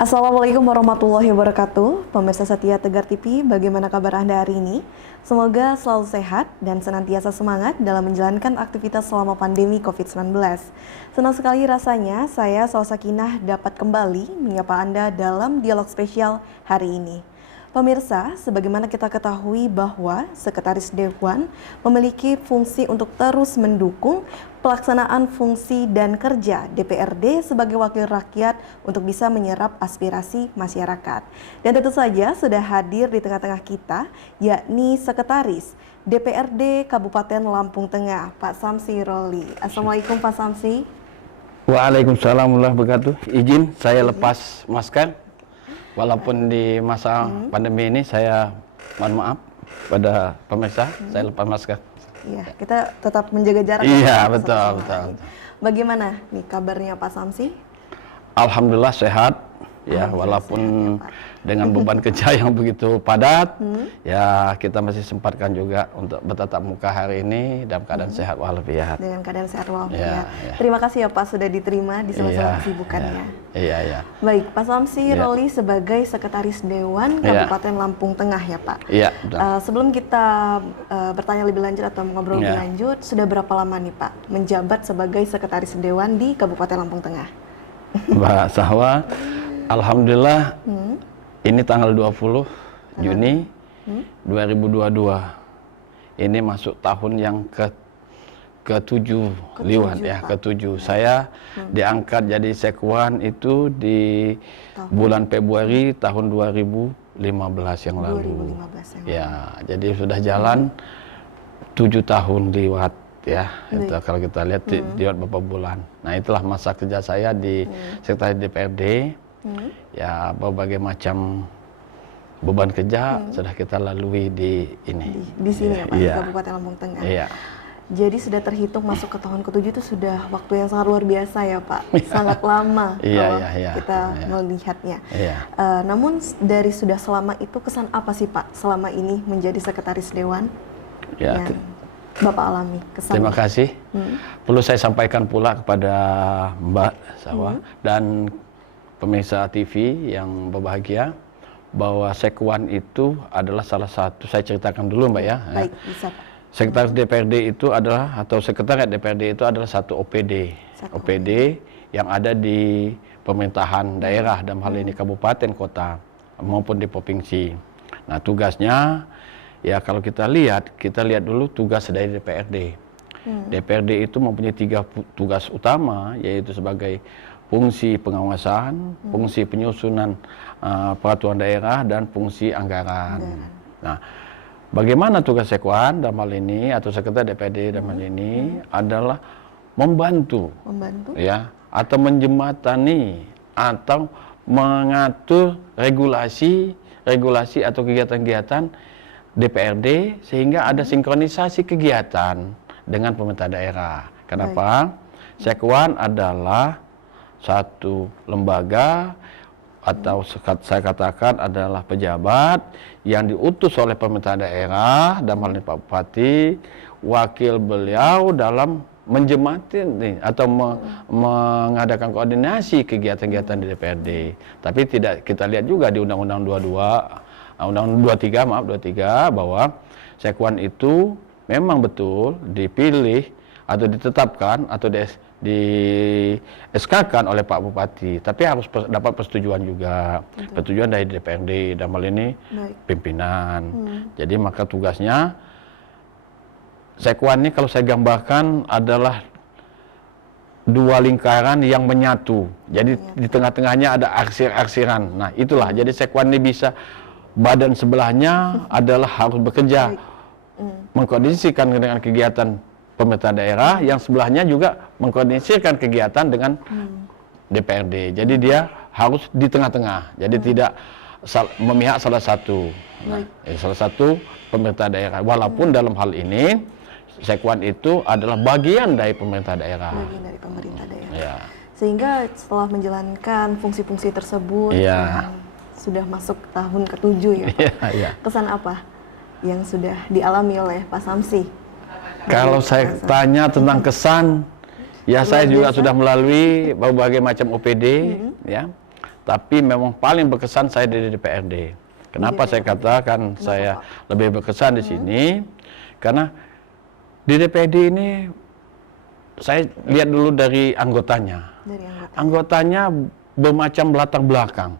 Assalamualaikum warahmatullahi wabarakatuh. Pemirsa setia Tegar TV, bagaimana kabar Anda hari ini? Semoga selalu sehat dan senantiasa semangat dalam menjalankan aktivitas selama pandemi COVID-19. Senang sekali rasanya saya Sakinah dapat kembali menyapa Anda dalam dialog spesial hari ini. Pemirsa, sebagaimana kita ketahui bahwa Sekretaris Dewan memiliki fungsi untuk terus mendukung pelaksanaan fungsi dan kerja DPRD sebagai wakil rakyat untuk bisa menyerap aspirasi masyarakat. Dan tentu saja sudah hadir di tengah-tengah kita, yakni Sekretaris DPRD Kabupaten Lampung Tengah, Pak Samsi Roli. Assalamualaikum Pak Samsi. Waalaikumsalam warahmatullahi wabarakatuh. Izin saya lepas masker. Walaupun di masa pandemi ini saya mohon maaf pada pemirsa, saya lepas masker. Iya, kita tetap menjaga jarak. Iya, betul. Bagaimana nih kabarnya Pak Samsi? Alhamdulillah sehat. Ya, walaupun sehat, ya, Pak. Dengan beban kerja yang begitu padat, ya kita masih sempatkan juga untuk bertatap muka hari ini dalam keadaan sehat walafiat. Dengan keadaan sehat walafiat. Ya. Terima kasih ya Pak sudah diterima di sela-sela kesibukannya. Iya. Baik, Pak Samsi Roli sebagai Sekretaris Dewan Kabupaten Lampung Tengah ya Pak. Iya. Sebelum kita bertanya lebih lanjut atau ngobrol lebih lanjut, sudah berapa lama nih Pak menjabat sebagai Sekretaris Dewan di Kabupaten Lampung Tengah? Mbak Sahwa, alhamdulillah ini tanggal 20 Juni 2022. Ini masuk tahun yang ke-7 liwat ya, ke-7. Saya diangkat jadi sekwan itu di bulan Februari tahun 2015 yang lalu. Ya, jadi sudah jalan 7 tahun liwat ya. Itu kalau kita lihat liwat beberapa bulan. Nah, itulah masa kerja saya di Sekretaris DPRD. Ya, berbagai macam beban kerja sudah kita lalui di ini. Di sini ya Pak, di Kabupaten Lampung Tengah. Iya. Jadi sudah terhitung masuk ke tahun ke-7 itu sudah waktu yang sangat luar biasa ya Pak. Sangat lama kalau kita melihatnya. Namun dari sudah selama itu kesan apa sih Pak selama ini menjadi Sekretaris Dewan? Ya, Bapak alami kesan. Terima kasih. Perlu saya sampaikan pula kepada Mbak Sawa dan pemirsa TV yang berbahagia bahwa Sekwan itu adalah salah satu, saya ceritakan dulu Mbak ya. Baik, bisa Pak. Sekretaris DPRD itu adalah, atau Sekretariat DPRD itu adalah satu OPD. OPD yang ada di pemerintahan daerah, dalam hal ini kabupaten, kota, maupun di provinsi. Nah, tugasnya, ya kalau kita lihat dulu tugas dari DPRD. DPRD itu mempunyai 3 tugas utama, yaitu sebagai fungsi pengawasan, fungsi penyusunan peraturan daerah, dan fungsi anggaran. Nah, bagaimana tugas Sekwan dalam hal ini atau Sekretariat DPRD dalam hal ini adalah membantu, ya, atau menjembatani atau mengatur regulasi atau kegiatan-kegiatan DPRD sehingga ada sinkronisasi kegiatan dengan pemerintah daerah. Kenapa? Sekwan adalah satu lembaga atau saya katakan adalah pejabat yang diutus oleh pemerintah daerah, dalam hal ini Pak Bupati, wakil beliau dalam menjembatani atau mengadakan koordinasi kegiatan-kegiatan di DPRD. Tapi tidak kita lihat juga di Undang-Undang 23 bahwa Sekwan itu memang betul dipilih atau ditetapkan atau di SK-kan oleh Pak Bupati, tapi harus dapat persetujuan juga, persetujuan dari DPRD dalam hal ini pimpinan. Jadi maka tugasnya Sekwan ini kalau saya gambarkan adalah 2 lingkaran yang menyatu. Jadi di tengah-tengahnya ada arsir-arsiran. Nah, itulah. Jadi Sekwan ini bisa badan sebelahnya adalah harus bekerja mengkoordinasikan dengan kegiatan pemerintah daerah, yang sebelahnya juga mengkoordinasikan kegiatan dengan DPRD. Jadi dia harus di tengah-tengah. Jadi tidak memihak salah satu. Salah satu pemerintah daerah. Walaupun dalam hal ini Sekwan itu adalah bagian dari pemerintah daerah. Bagian dari pemerintah daerah. Sehingga setelah menjalankan fungsi-fungsi tersebut, sudah masuk tahun ke-7 ya Pak. Kesan apa yang sudah dialami oleh Pak Samsi? Kalau saya tanya tentang kesan, ya saya juga sudah melalui berbagai macam OPD, ya. tapi memang paling berkesan saya di DPRD. Kenapa saya katakan saya lebih berkesan di sini? Karena di DPRD ini saya lihat dulu dari anggotanya. Anggotanya bermacam latar belakang.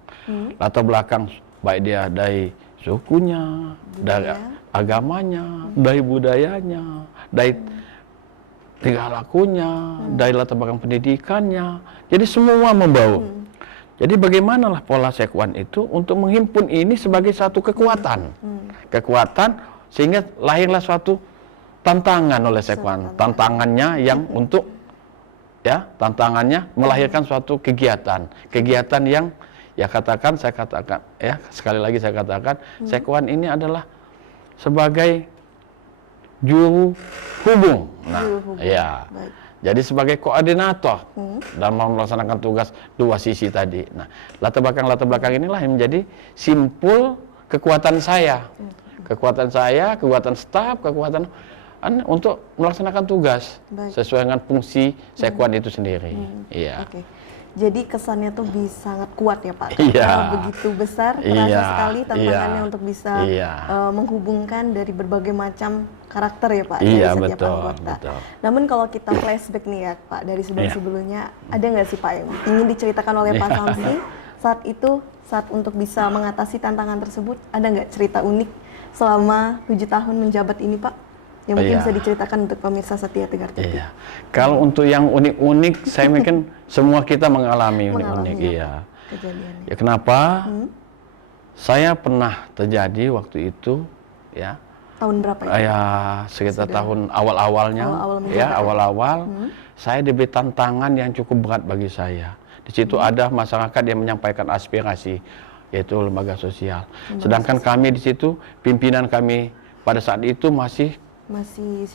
Latar belakang baik dia dari sukunya, dari agamanya, dari budayanya, dari tingkah lakunya, dari latar belakang pendidikannya. Jadi semua membaur. Jadi bagaimanalah pola Sekwan itu untuk menghimpun ini sebagai satu kekuatan. Kekuatan sehingga lahirlah suatu tantangan oleh Sekwan. Tantangannya yang untuk tantangannya melahirkan suatu kegiatan. Kegiatan yang saya katakan sekali lagi saya katakan Sekwan ini adalah sebagai juru hubung. Jadi sebagai koordinator dalam melaksanakan tugas dua sisi tadi. Nah, latar belakang inilah yang menjadi simpul kekuatan saya. Kekuatan saya, kekuatan staf, kekuatan untuk melaksanakan tugas sesuai dengan fungsi Sekwan itu sendiri. Jadi kesannya tuh sangat kuat ya Pak. Begitu besar, terasa sekali tantangannya untuk bisa menghubungkan dari berbagai macam karakter ya Pak dari setiap anggota. Namun kalau kita flashback nih ya Pak dari sebelum-sebelumnya, ada nggak sih Pak yang ingin diceritakan oleh Pak Samsi saat untuk bisa mengatasi tantangan tersebut? Ada nggak cerita unik selama 7 tahun menjabat ini Pak? Yang mungkin bisa diceritakan untuk pemirsa Setia Tegar TV. Kalau untuk yang unik-unik, saya mungkin semua kita mengalami unik-unik. Kejadiannya. Ya kenapa? Saya pernah terjadi waktu itu, Tahun berapa ya? Sekitar tahun awal-awalnya, awal-awal. Saya diberi tantangan yang cukup berat bagi saya. Di situ ada masyarakat yang menyampaikan aspirasi, yaitu lembaga sosial. Sedangkan kami di situ, pimpinan kami pada saat itu masih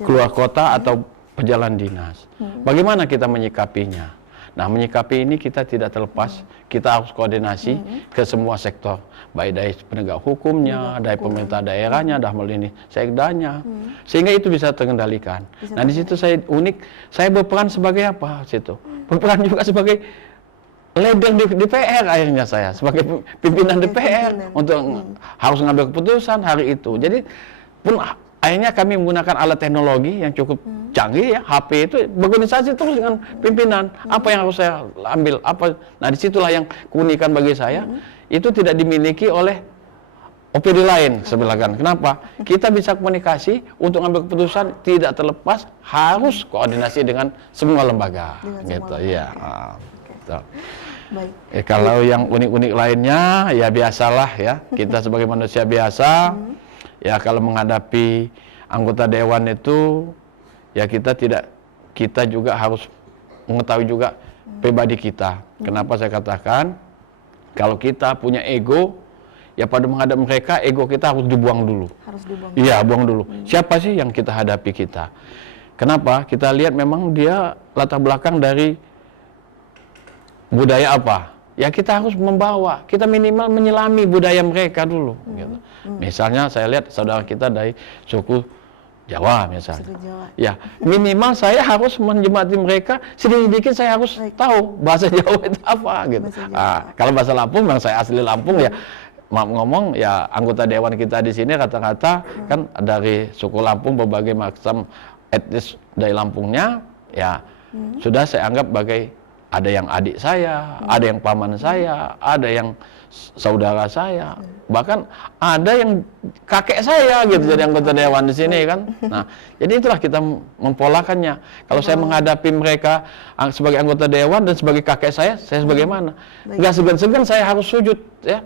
keluar kota atau perjalanan dinas. Bagaimana kita menyikapinya? Nah, menyikapi ini kita tidak terlepas, kita harus koordinasi ke semua sektor, baik dari penegak hukumnya, dari pemerintah daerahnya, dalam hal ini sekdanya, sehingga itu bisa terkendalikan. Nah, di situ saya unik, saya berperan sebagai apa? Berperan juga sebagai leader di DPR akhirnya saya, sebagai pimpinan DPR untuk harus mengambil keputusan hari itu. Jadi pun akhirnya kami menggunakan alat teknologi yang cukup canggih HP itu berkoordinasi terus dengan pimpinan. Apa yang harus saya ambil? Nah disitulah yang keunikan bagi saya itu tidak dimiliki oleh OPD lain sebelahkan. Kenapa? Kita bisa komunikasi untuk ambil keputusan tidak terlepas harus koordinasi dengan semua lembaga. Kalau yang unik-unik lainnya ya biasalah kita sebagai manusia biasa. Kalau menghadapi anggota dewan itu kita juga harus mengetahui juga pribadi kita. Kenapa saya katakan kalau kita punya ego pada menghadap mereka ego kita harus dibuang dulu. Buang dulu. Siapa sih yang kita hadapi kita? Kenapa? Kita lihat memang dia latar belakang dari budaya apa? Kita harus membawa, kita minimal menyelami budaya mereka dulu. Misalnya saya lihat saudara kita dari suku Jawa misalnya. Minimal saya harus menjemati mereka, sedikit-sedikit saya harus tahu bahasa Jawa itu apa kalau bahasa Lampung, yang saya asli Lampung maaf ngomong anggota dewan kita di sini rata-rata kan dari suku Lampung, berbagai macam etnis dari Lampungnya sudah saya anggap sebagai ada yang adik saya, ada yang paman saya, ada yang saudara saya, bahkan ada yang kakek saya jadi anggota dewan di sini kan. Nah, jadi itulah kita mempolakannya. Kalau saya menghadapi mereka sebagai anggota dewan dan sebagai kakek saya sebagaimana? Nggak segan-segan saya harus sujud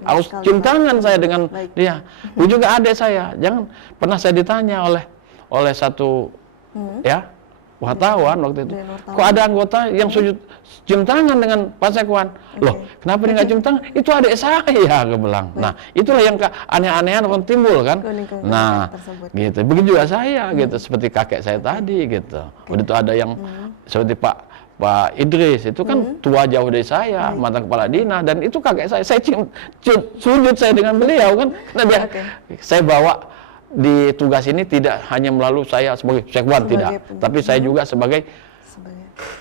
harus cium tangan saya dengan dia. Itu juga adik saya. Jangan pernah saya ditanya oleh satu wartawan waktu itu, kok ada anggota yang sujud cium tangan dengan Pak Sekwan? Loh, kenapa dia nggak cium tangan? Itu adik saya, aku bilang. Nah, itulah yang aneh-anehan akan timbul kan. Nah, gitu. Begitu juga saya, seperti kakek saya tadi, Waktu itu ada yang seperti Pak Idris, itu kan tua jauh dari saya, mantan kepala dinas, dan itu kakek saya. Saya cium sujud saya dengan beliau kan, karena saya bawa di tugas ini tidak hanya melalui saya sebagai Sekwan, tidak, tapi saya juga sebagai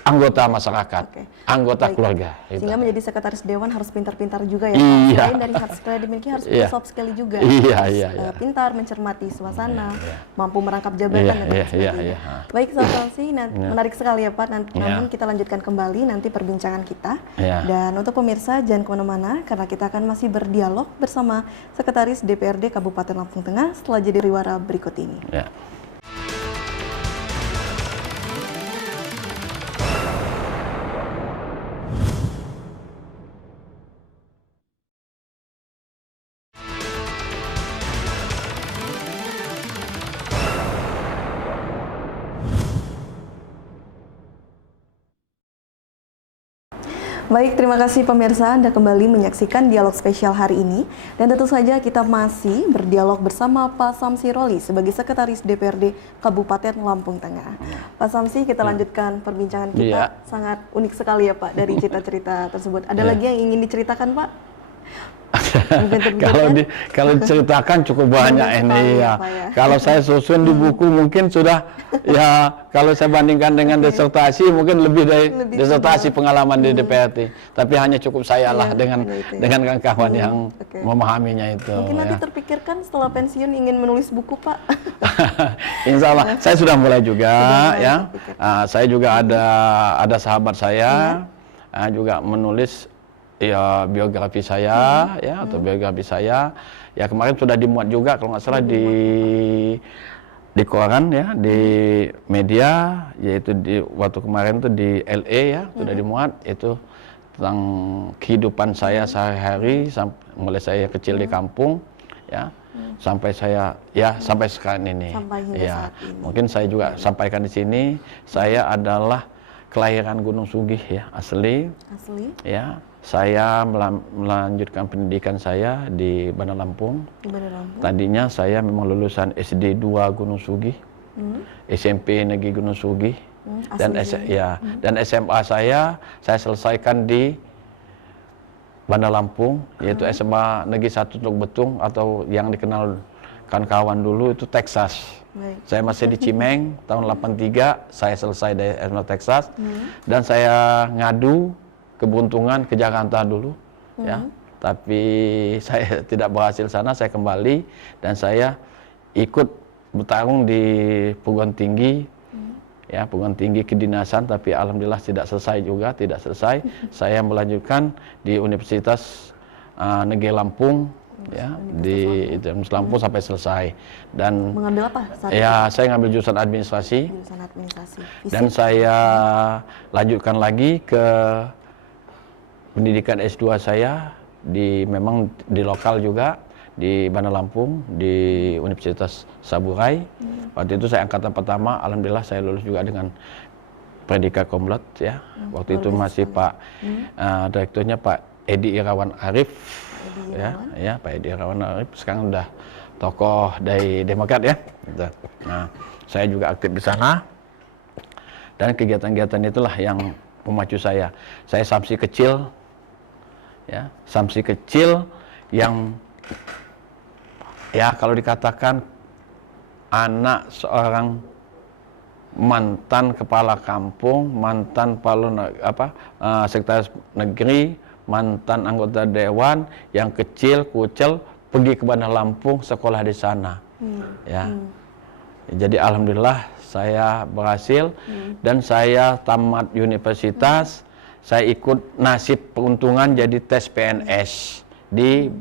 anggota masyarakat, Oke. anggota Baik. keluarga. Gitu. Sehingga menjadi sekretaris dewan harus pintar-pintar juga ya Pak. Iya. Selain dari hard skill yang dimiliki harus Iya. punya soft skill juga. Iya, Harus, iya, iya. pintar mencermati suasana, Iya, iya. mampu merangkap jabatan Iya, dan lain iya, sebagainya. iya, iya. Baik, Sahabat Samsi, menarik sekali ya Pak. Iya. Namun kita lanjutkan kembali nanti perbincangan kita. Iya. Dan untuk pemirsa jangan kemana-mana karena kita akan masih berdialog bersama Sekretaris DPRD Kabupaten Lampung Tengah setelah jeda riwara berikut ini. Ya. Baik, terima kasih pemirsa Anda kembali menyaksikan dialog spesial hari ini. Dan tentu saja kita masih berdialog bersama Pak Samsi Roli sebagai Sekretaris DPRD Kabupaten Lampung Tengah. Pak Samsi, kita lanjutkan perbincangan kita. Iya. Sangat unik sekali ya Pak dari cerita-cerita tersebut. Ada lagi yang ingin diceritakan Pak? Kalau diceritakan cukup banyak Banyak ini sekali ya. Pak, ya. Kalau saya susun di buku mungkin sudah ya, kalau saya bandingkan dengan disertasi mungkin lebih dari disertasi pengalaman di DPRD. Tapi hanya cukup saya lah dengan hanya itu ya. dengan kawan-kawan yang Oke. memahaminya itu. Mungkin nanti Ya. terpikirkan setelah pensiun ingin menulis buku Pak? Insya Allah, saya sudah mulai juga mulai ya. terpikirkan. Saya juga ada sahabat saya juga menulis ya biografi saya ya atau biografi saya. Ya kemarin sudah dimuat juga kalau nggak salah di koran ya, di media, yaitu waktu kemarin itu di LA ya sudah dimuat itu tentang kehidupan saya sehari-hari mulai saya kecil di kampung ya. Sampai saya sampai sekarang ini. Sampai hingga Ya, saat ini. mungkin saya juga sampaikan di sini, saya adalah kelahiran Gunung Sugih ya, asli. Asli Ya, saya melanjutkan pendidikan saya di Bandar Lampung. di Bandar Lampung. Tadinya saya memang lulusan SD 2 Gunung Sugih, SMP Negeri Gunung Sugih, dan dan SMA saya selesaikan di Bandar Lampung, yaitu SMA Negeri 1 Teluk Betung atau yang dikenal kawan-kawan dulu itu Texas. Baik. Saya masih di Cimeng tahun 83, saya selesai dari SMA Texas dan saya ngadu keberuntungan ke Jakarta dulu ya. Tapi saya tidak berhasil sana, saya kembali dan saya ikut bertarung di perguruan tinggi ya, perguruan tinggi kedinasan, tapi alhamdulillah tidak selesai. Saya melanjutkan di Universitas Negeri Lampung ya, di Lampung sampai selesai. Dan Mengambil apa saat ya saya ngambil jurusan administrasi jurusan administrasi? dan saya lanjutkan lagi ke pendidikan S2 saya memang di lokal juga di Bandar Lampung di Universitas Saburai. Waktu itu saya angkatan pertama, alhamdulillah saya lulus juga dengan predikat komlat ya. Waktu itu masih Pak direkturnya Pak Edi Irawan Arif ya, Pak Edi Irawan Arif sekarang udah tokoh dari Demokrat ya. Gitu. Nah, saya juga aktif di sana dan kegiatan-kegiatan itulah yang memacu saya. Saya Samsi kecil ya, Samsi kecil yang ya kalau dikatakan anak seorang mantan kepala kampung, mantan sekretaris negeri, mantan anggota dewan yang kecil kucel pergi ke Bandar Lampung sekolah di sana. Ya. Jadi alhamdulillah saya berhasil dan saya tamat universitas, saya ikut nasib peruntungan jadi tes PNS di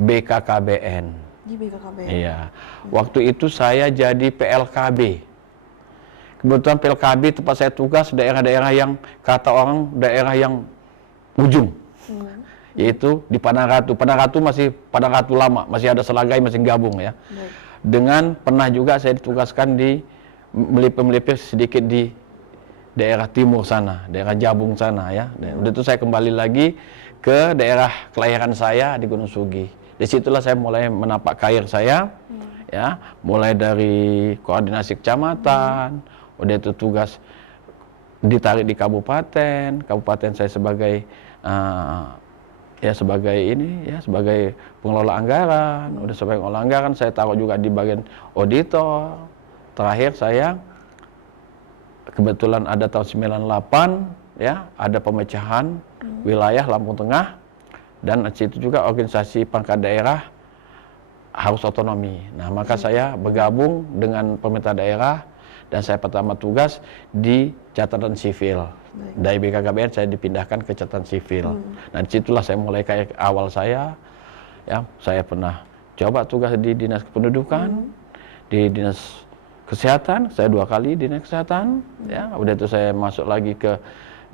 BKKBN. Di BKKBN. Iya. Waktu itu saya jadi PLKB. Kebetulan PLKB tempat saya tugas daerah-daerah yang kata orang daerah yang ujung. Yaitu di Padang Ratu. Padang Ratu masih Padang Ratu lama, masih ada Selagai masih gabung ya. Baik. Dengan pernah juga saya ditugaskan di melipir sedikit di daerah timur sana, daerah Jabung sana ya. Dan itu saya kembali lagi ke daerah kelahiran saya di Gunung Sugih. Disitulah saya mulai menapak karir saya, ya, mulai dari koordinasi kecamatan, udah itu tugas ditarik di kabupaten saya sebagai sebagai pengelola anggaran, udah sebagai pengelola anggaran saya taruh juga di bagian auditor. Terakhir saya kebetulan ada tahun 98 ya, ada pemecahan wilayah Lampung Tengah, dan di situ juga organisasi pangkat daerah harus otonomi. Nah, maka saya bergabung dengan pemerintah daerah dan saya pertama tugas di catatan sipil. Dari BKKBN saya dipindahkan ke catatan sipil. Nah, disitulah saya mulai kayak awal saya. Ya, saya pernah coba tugas di dinas kependudukan, di dinas kesehatan, saya 2 kali dinas kesehatan. Ya, udah itu saya masuk lagi ke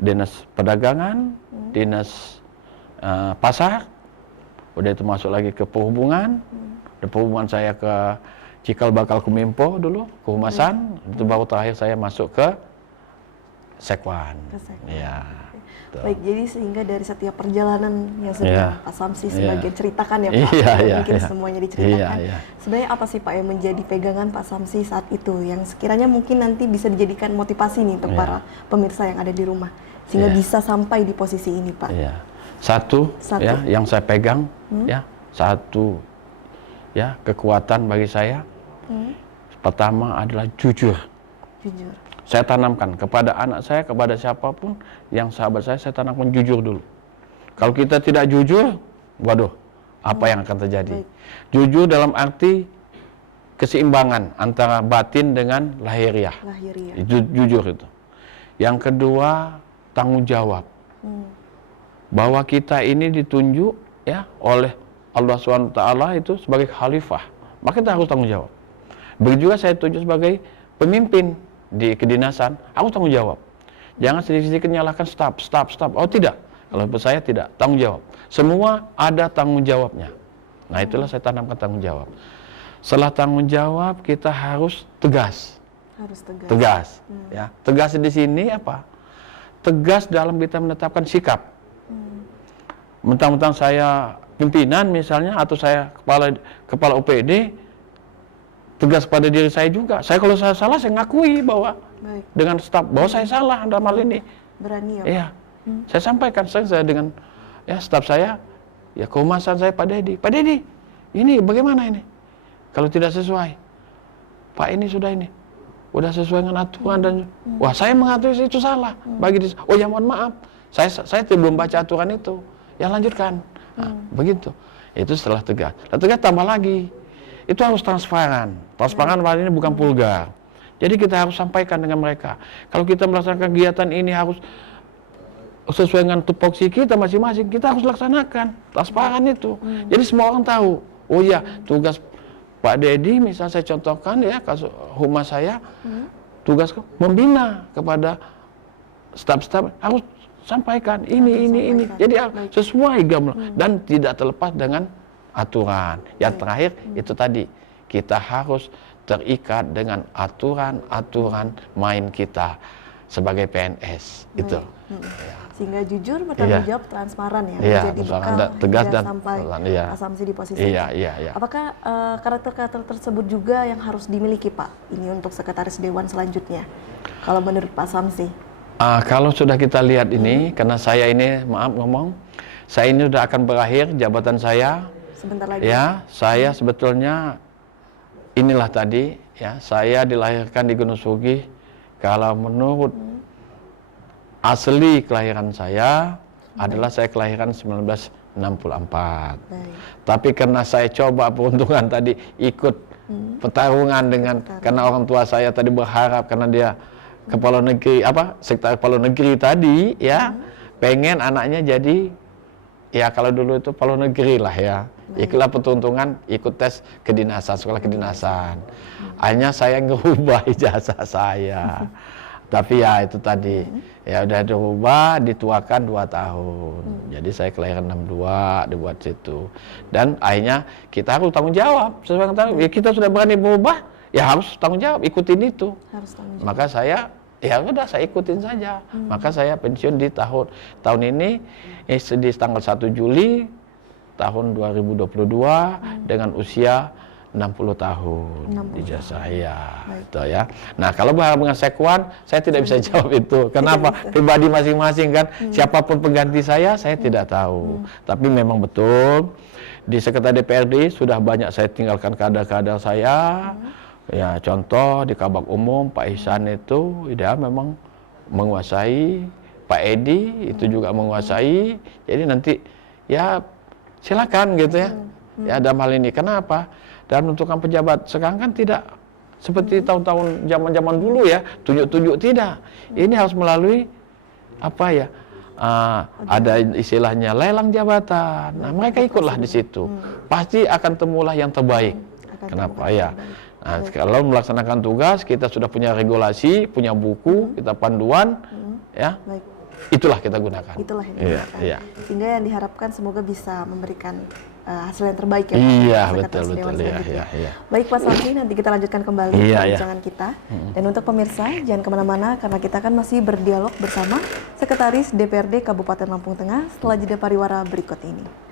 dinas perdagangan, dinas pasar. Udah itu masuk lagi ke perhubungan. Dan perhubungan saya ke Cikal Bakal Kominfo dulu, kehumasan. Itu baru terakhir saya masuk ke Sekwan. Ya. Baik, jadi sehingga dari setiap perjalanan yang sudah Pak Samsi sebagian ceritakan ya Pak, mungkin semuanya diceritakan. Sebenarnya apa sih Pak yang menjadi pegangan Pak Samsi saat itu, yang sekiranya mungkin nanti bisa dijadikan motivasi nih untuk para pemirsa yang ada di rumah, sehingga bisa sampai di posisi ini Pak? Satu. Ya, yang saya pegang, ya, satu, ya, kekuatan bagi saya. Pertama adalah jujur. Jujur. Saya tanamkan kepada anak saya, kepada siapapun yang sahabat saya tanamkan jujur dulu. Kalau kita tidak jujur, waduh, apa yang akan terjadi? Jujur dalam arti keseimbangan antara batin dengan lahiriah. Itu jujur itu. Yang kedua, tanggung jawab. Bahwa kita ini ditunjuk ya oleh Allah SWT itu sebagai khalifah. Maka kita harus tanggung jawab. Begitu juga saya tunjuk sebagai pemimpin di kedinasan, aku tanggung jawab. Jangan sedikit-sedikit nyalahkan staf. Oh tidak, kalau saya tidak, tanggung jawab. Semua ada tanggung jawabnya. Nah, itulah saya tanamkan tanggung jawab. Setelah tanggung jawab, kita harus tegas. Tegas. Ya, tegas di sini apa? Tegas dalam kita menetapkan sikap. Mentang-mentang saya pimpinan misalnya, atau saya kepala OPD, tegas pada diri saya juga. Saya kalau saya salah, saya ngakui bahwa dengan staf bahwa saya salah dalam hal ini. Berani ya Pak? Iya. Saya sampaikan saya dengan ya staf saya, ya kehumasan saya Pak Dedi, ini bagaimana ini? Kalau tidak sesuai, Pak ini udah sesuai dengan aturan dan wah saya mengatur itu salah. Oh ya mohon maaf, saya belum baca aturan itu. Ya lanjutkan. Nah, begitu. Itu setelah tegas. Tegas tambah lagi. Itu harus transparan. Transparan ini bukan vulgar. Jadi kita harus sampaikan dengan mereka. Kalau kita melaksanakan kegiatan ini harus sesuai dengan tupoksi kita masing-masing. Kita harus laksanakan. Transparan itu. Jadi semua orang tahu. Oh iya, tugas Pak Dedi, misal saya contohkan ya, kasus humas saya, tugas membina kepada staf-staf harus sampaikan ini. Jadi sesuai dan tidak terlepas dengan aturan. Yang terakhir itu tadi, kita harus terikat dengan aturan main kita sebagai PNS. Itu. Sehingga jujur, bertanggung jawab, transparan ya, menjadi bekal tegas dan sampai asumsi di posisi itu. Apakah karakter-karakter tersebut juga yang harus dimiliki Pak ini untuk sekretaris dewan selanjutnya, kalau menurut Pak Samsi? Kalau sudah kita lihat ini, karena saya ini saya ini sudah akan berakhir jabatan saya. Sebentar lagi. Ya, saya sebetulnya inilah tadi ya, saya dilahirkan di Gunung Sugih. Kalau menurut asli kelahiran saya adalah saya kelahiran 1964. Tapi karena saya coba peruntungan tadi ikut pertarungan karena orang tua saya tadi berharap karena dia kepala negeri sekretaris kepala negeri tadi ya, pengen anaknya jadi ya kalau dulu itu kepala negeri lah ya. Ikulah peruntungan ikut tes kedinasan, sekolah kedinasan. Hanya saya ngerubah ijazah saya. Tapi ya itu tadi, ya udah dirubah, dituakan 2 tahun. Jadi saya kelahiran 62, dibuat situ. Dan akhirnya kita harus tanggung jawab. Sesuai dengan ya kita sudah berani berubah, ya harus tanggung jawab, ikutin itu. Maka saya, ya udah saya ikutin saja. Maka saya pensiun di tahun ini, di tanggal 1 Juli tahun 2022 dengan usia 60 tahun ijazah saya. Gitu ya. Nah, kalau berharap dengan Sekwan, saya tidak bisa jawab itu. Kenapa? Pribadi masing-masing kan. Siapapun pengganti saya tidak tahu. Tapi memang betul di Sekretariat DPRD sudah banyak saya tinggalkan kader-kader saya. Ya, contoh di Kabak Umum Pak Ihsan itu dia memang menguasai, Pak Edi itu juga menguasai. Jadi nanti ya silakan gitu ya. Ya dalam hal ini kenapa? Dalam menentukan pejabat sekarang kan tidak seperti tahun-tahun zaman-zaman dulu ya, tunjuk-tunjuk tidak. Ini harus melalui apa ya? Ada istilahnya lelang jabatan. Nah, mereka ikutlah di situ. Pasti akan temulah yang terbaik. Kenapa ya? Nah, kalau melaksanakan tugas kita sudah punya regulasi, punya buku, kita panduan, ya, itulah kita gunakan. Itulah yang Iya, digunakan. iya. Sehingga yang diharapkan semoga bisa memberikan hasil yang terbaik ya. Iya, Pak, betul, Dewan betul, selanjutnya. iya. Baik Pak Samsi, nanti kita lanjutkan kembali perbincangan kita. Dan untuk pemirsa, jangan kemana-mana karena kita akan masih berdialog bersama Sekretaris DPRD Kabupaten Lampung Tengah setelah jeda pariwara berikut ini.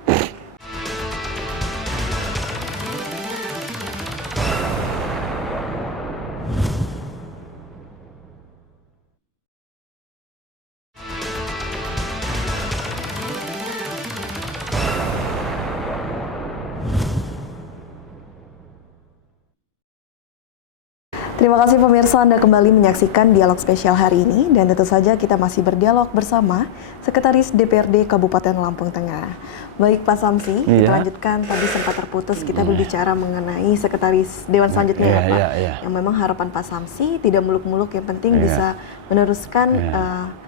Terima kasih pemirsa, Anda kembali menyaksikan dialog spesial hari ini dan tentu saja kita masih berdialog bersama Sekretaris DPRD Kabupaten Lampung Tengah. Baik Pak Samsi, kita lanjutkan, tadi sempat terputus kita berbicara mengenai Sekretaris Dewan selanjutnya ya Pak. Yang memang harapan Pak Samsi tidak muluk-muluk, yang penting bisa meneruskan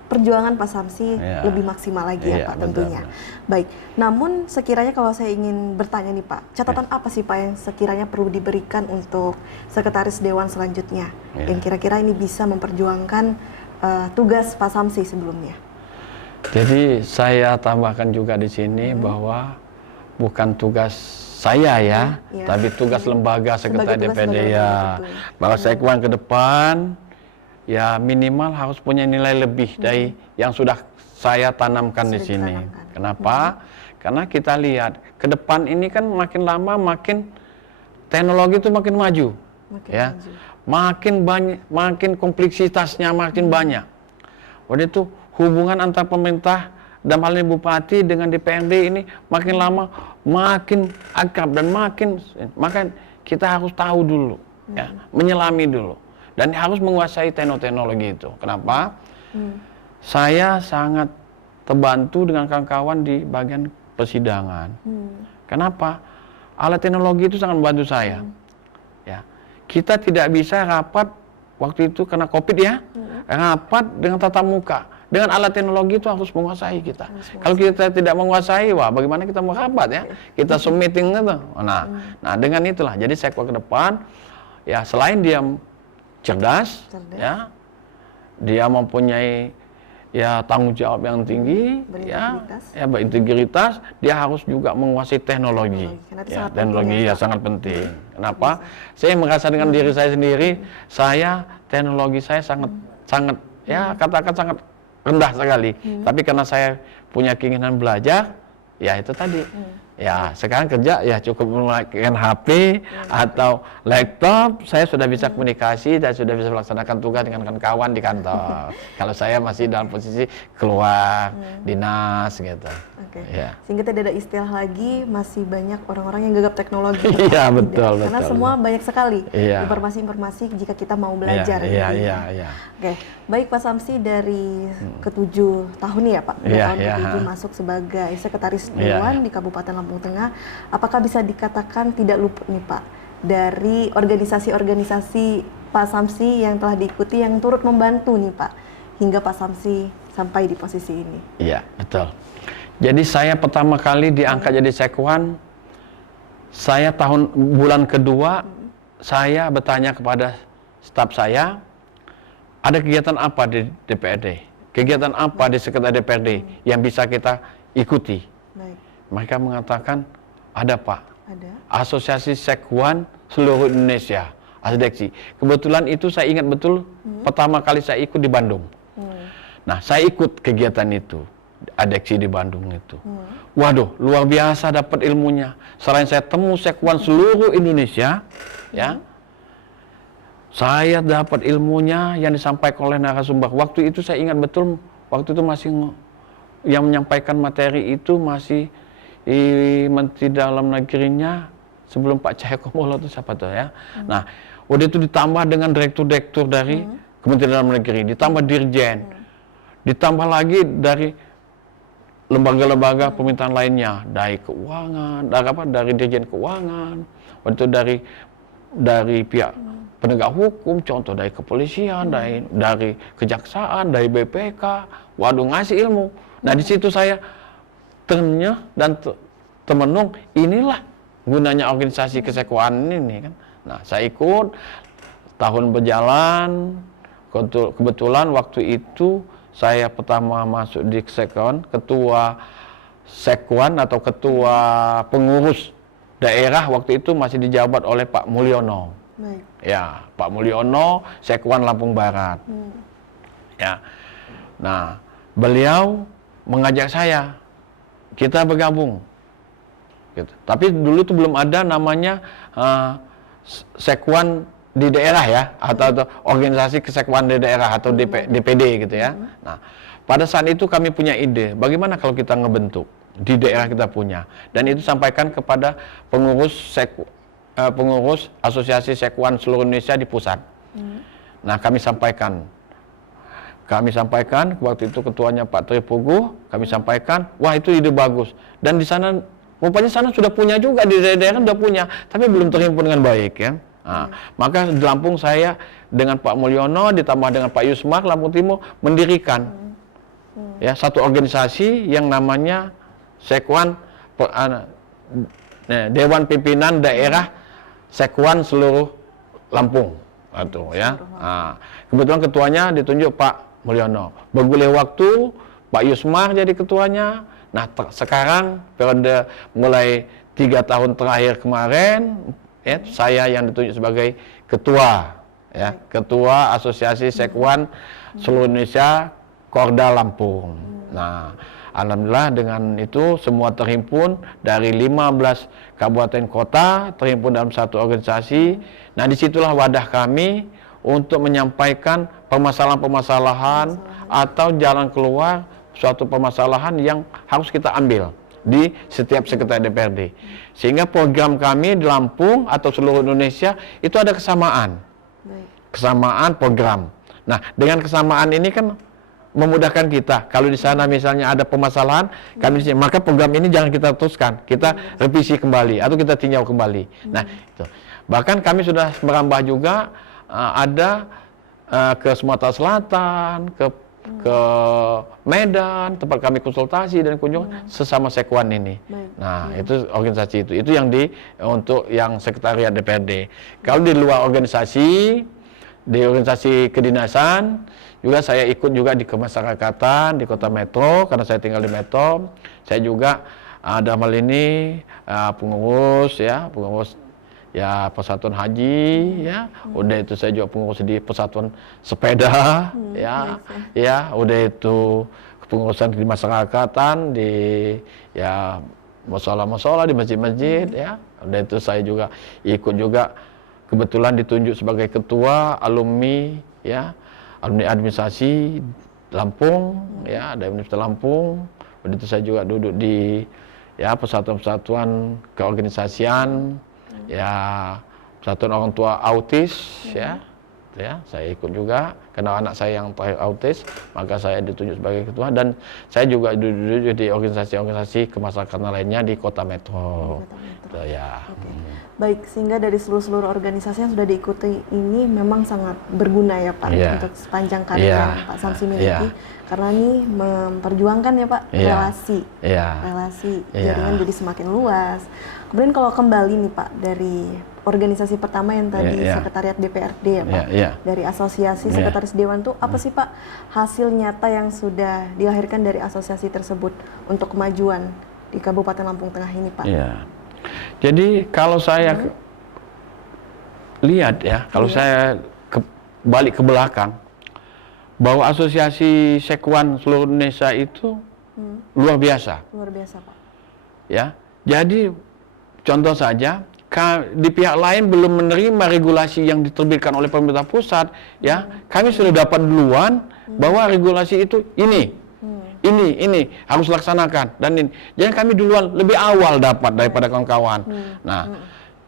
perjuangan Pak Samsi lebih maksimal lagi ya Pak tentunya. Baik, namun sekiranya kalau saya ingin bertanya nih Pak, catatan apa sih Pak yang sekiranya perlu diberikan untuk Sekretaris Dewan selanjutnya yang kira-kira ini bisa memperjuangkan tugas Pak Samsi sebelumnya? Jadi saya tambahkan juga di sini bahwa bukan tugas saya ya, tapi tugas lembaga Sekretaris DPRD ya. Bahwa saya ke depan ya minimal harus punya nilai lebih dari yang sudah saya tanamkan di sini. Kenapa? Karena kita lihat ke depan ini kan makin lama makin teknologi itu makin maju, makin banyak, makin kompleksitasnya makin banyak. Waktu itu hubungan antar pemerintah dalam hal ini bupati dengan DPRD ini makin lama makin akrab dan makin kita harus tahu dulu, menyelami dulu. Dan harus menguasai teknologi itu. Kenapa? Saya sangat terbantu dengan kawan-kawan di bagian persidangan. Kenapa? Alat teknologi itu sangat membantu saya. Ya, kita tidak bisa rapat waktu itu karena COVID ya, rapat dengan tatap muka. Dengan alat teknologi itu harus menguasai kita. Kalau kita tidak menguasai, wah bagaimana kita mau rapat ya? Kita Zoom meeting itu. Nah dengan itulah. Jadi saya ke depan, ya selain dia cerdas, ya, dia mempunyai ya tanggung jawab yang tinggi, berintegritas, dia harus juga menguasai teknologi. Ya, teknologi ya sangat penting. Kenapa? Saya merasa dengan diri saya sendiri, teknologi saya sangat ya katakan sangat rendah sekali. Tapi karena saya punya keinginan belajar, ya itu tadi. Ya sekarang kerja ya cukup menggunakan HP atau laptop, saya sudah bisa komunikasi dan sudah bisa melaksanakan tugas dengan kawan-kawan di kantor. Kalau saya masih dalam posisi keluar dinas gitu. Ya. Sehingga tidak ada istilah lagi, masih banyak orang-orang yang gagap teknologi. Iya betul. Karena semua banyak sekali informasi-informasi jika kita mau belajar. Oke, baik Pak Samsi, dari ke-7 tahun ya Pak, tahun ke-7 masuk sebagai Sekretaris Dewan di Kabupaten Lampung Tengah, apakah bisa dikatakan tidak luput nih Pak dari organisasi-organisasi Pak Samsi yang telah diikuti yang turut membantu nih Pak hingga Pak Samsi sampai di posisi ini? Iya betul. Jadi saya pertama kali diangkat jadi sekwan, saya bulan kedua saya bertanya kepada staf saya, ada kegiatan apa di DPRD? Kegiatan apa di Sekretariat DPRD yang bisa kita ikuti? Mereka mengatakan, ada Pak, Asosiasi Sekwan seluruh Indonesia, ASDEKSI. Kebetulan itu saya ingat betul, pertama kali saya ikut di Bandung. Nah, saya ikut kegiatan itu, ASDEKSI di Bandung itu. Waduh, luar biasa dapat ilmunya. Selain saya temu Sekwan seluruh Indonesia, ya, saya dapat ilmunya yang disampaikan oleh narasumber. Waktu itu saya ingat betul, waktu itu masih yang menyampaikan materi itu masih Menteri Dalam Negerinya sebelum Pak Cahyokumolo itu siapa tuh ya. Nah, Udah itu ditambah dengan direktur-direktur dari Kementerian Dalam Negeri, ditambah dirjen, ditambah lagi dari lembaga-lembaga pemerintahan lainnya, dari keuangan, dari dirjen keuangan, waktu itu dari pihak penegak hukum, contoh dari kepolisian, dari kejaksaan, dari BPK, waduh ngasih ilmu. Nah di situ saya ternyuh dan temenung, inilah gunanya organisasi kesekwaan ini kan. Nah saya ikut, tahun berjalan, kebetulan waktu itu saya pertama masuk di Sekwan, ketua Sekwan atau ketua pengurus daerah waktu itu masih dijabat oleh Pak Mulyono. Baik. Ya, Pak Mulyono, Sekwan Lampung Barat. Ya. Nah, beliau mengajak saya, kita bergabung. Gitu. Tapi dulu itu belum ada namanya Sekwan di daerah ya, atau organisasi kesekwan di daerah atau DPD gitu ya. Nah, pada saat itu kami punya ide, bagaimana kalau kita ngebentuk di daerah kita punya, dan itu sampaikan kepada pengurus Asosiasi Sekwan seluruh Indonesia di pusat. Nah, kami sampaikan waktu itu ketuanya Pak Tri Puguh, kami sampaikan, wah itu ide bagus, dan di sana rupanya sana sudah punya juga, di daerah sudah punya, tapi belum terhimpun dengan baik ya. Nah, maka di Lampung saya dengan Pak Mulyono ditambah dengan Pak Yusmar Lampung Timur mendirikan ya satu organisasi yang namanya Sekwan Dewan Pimpinan Daerah Sekwan seluruh Lampung atau ya. Nah, kebetulan ketuanya ditunjuk Pak Mulyono. Bergulir waktu Pak Yusmar jadi ketuanya. Nah sekarang periode mulai 3 tahun terakhir kemarin ya, saya yang ditunjuk sebagai ketua ya, ketua Asosiasi Sekwan seluruh Indonesia Korda Lampung. Nah, alhamdulillah dengan itu semua terhimpun dari 15 kabupaten kota terhimpun dalam satu organisasi. Nah, disitulah wadah kami untuk menyampaikan permasalahan-permasalahan atau jalan keluar suatu permasalahan yang harus kita ambil di setiap sekretariat DPRD. Sehingga program kami di Lampung atau seluruh Indonesia itu ada kesamaan. Kesamaan program. Nah, dengan kesamaan ini kan memudahkan kita. Kalau di sana misalnya ada permasalahan, kami di sini, maka program ini jangan kita teruskan. Kita revisi kembali atau kita tinjau kembali. Nah, itu. Bahkan kami sudah merambah juga ada ke Sumatera Selatan, ke Medan, tempat kami konsultasi dan kunjungan sesama Sekwan ini. Nah, itu organisasi itu yang untuk yang sekretariat DPRD. Kalau di luar organisasi, di organisasi kedinasan, juga saya ikut juga di kemasyarakatan di Kota Metro karena saya tinggal di Metro. Saya juga ada hal ini pengurus ya Persatuan Haji ya, udah itu saya juga pengurus di Persatuan Sepeda ya, udah itu kepengurusan di masyarakatan di ya masalah-masalah di masjid-masjid ya, udah itu saya juga ikut juga kebetulan ditunjuk sebagai ketua alumni ya, alumni administrasi Lampung ya, dari Universitas Lampung. Udah itu saya juga duduk di ya persatuan-persatuan keorganisasian ya, persatuan orang tua autis ya, saya ikut juga karena anak saya yang terakhir autis, maka saya ditunjuk sebagai ketua, dan saya juga duduk di organisasi-organisasi kemasyarakatan lainnya di Kota Metro. Ya. Baik, sehingga dari seluruh organisasi yang sudah diikuti ini memang sangat berguna ya Pak untuk sepanjang karir Pak Samsi miliki, karena ini memperjuangkan ya Pak relasi jaringan jadi semakin luas. Kemudian kalau kembali nih Pak dari organisasi pertama yang tadi sekretariat DPRD ya Pak, dari asosiasi sekretaris dewan tuh apa sih Pak hasil nyata yang sudah dilahirkan dari asosiasi tersebut untuk kemajuan di Kabupaten Lampung Tengah ini Pak? Jadi kalau saya lihat ya, kalau saya balik ke belakang, bahwa asosiasi Sekwan seluruh Indonesia itu luar biasa. Luar biasa Pak. Ya, jadi contoh saja, di pihak lain belum menerima regulasi yang diterbitkan oleh pemerintah pusat, ya, kami sudah dapat duluan bahwa regulasi itu ini harus laksanakan dan ini. Jadi kami duluan lebih awal dapat daripada kawan-kawan. Nah,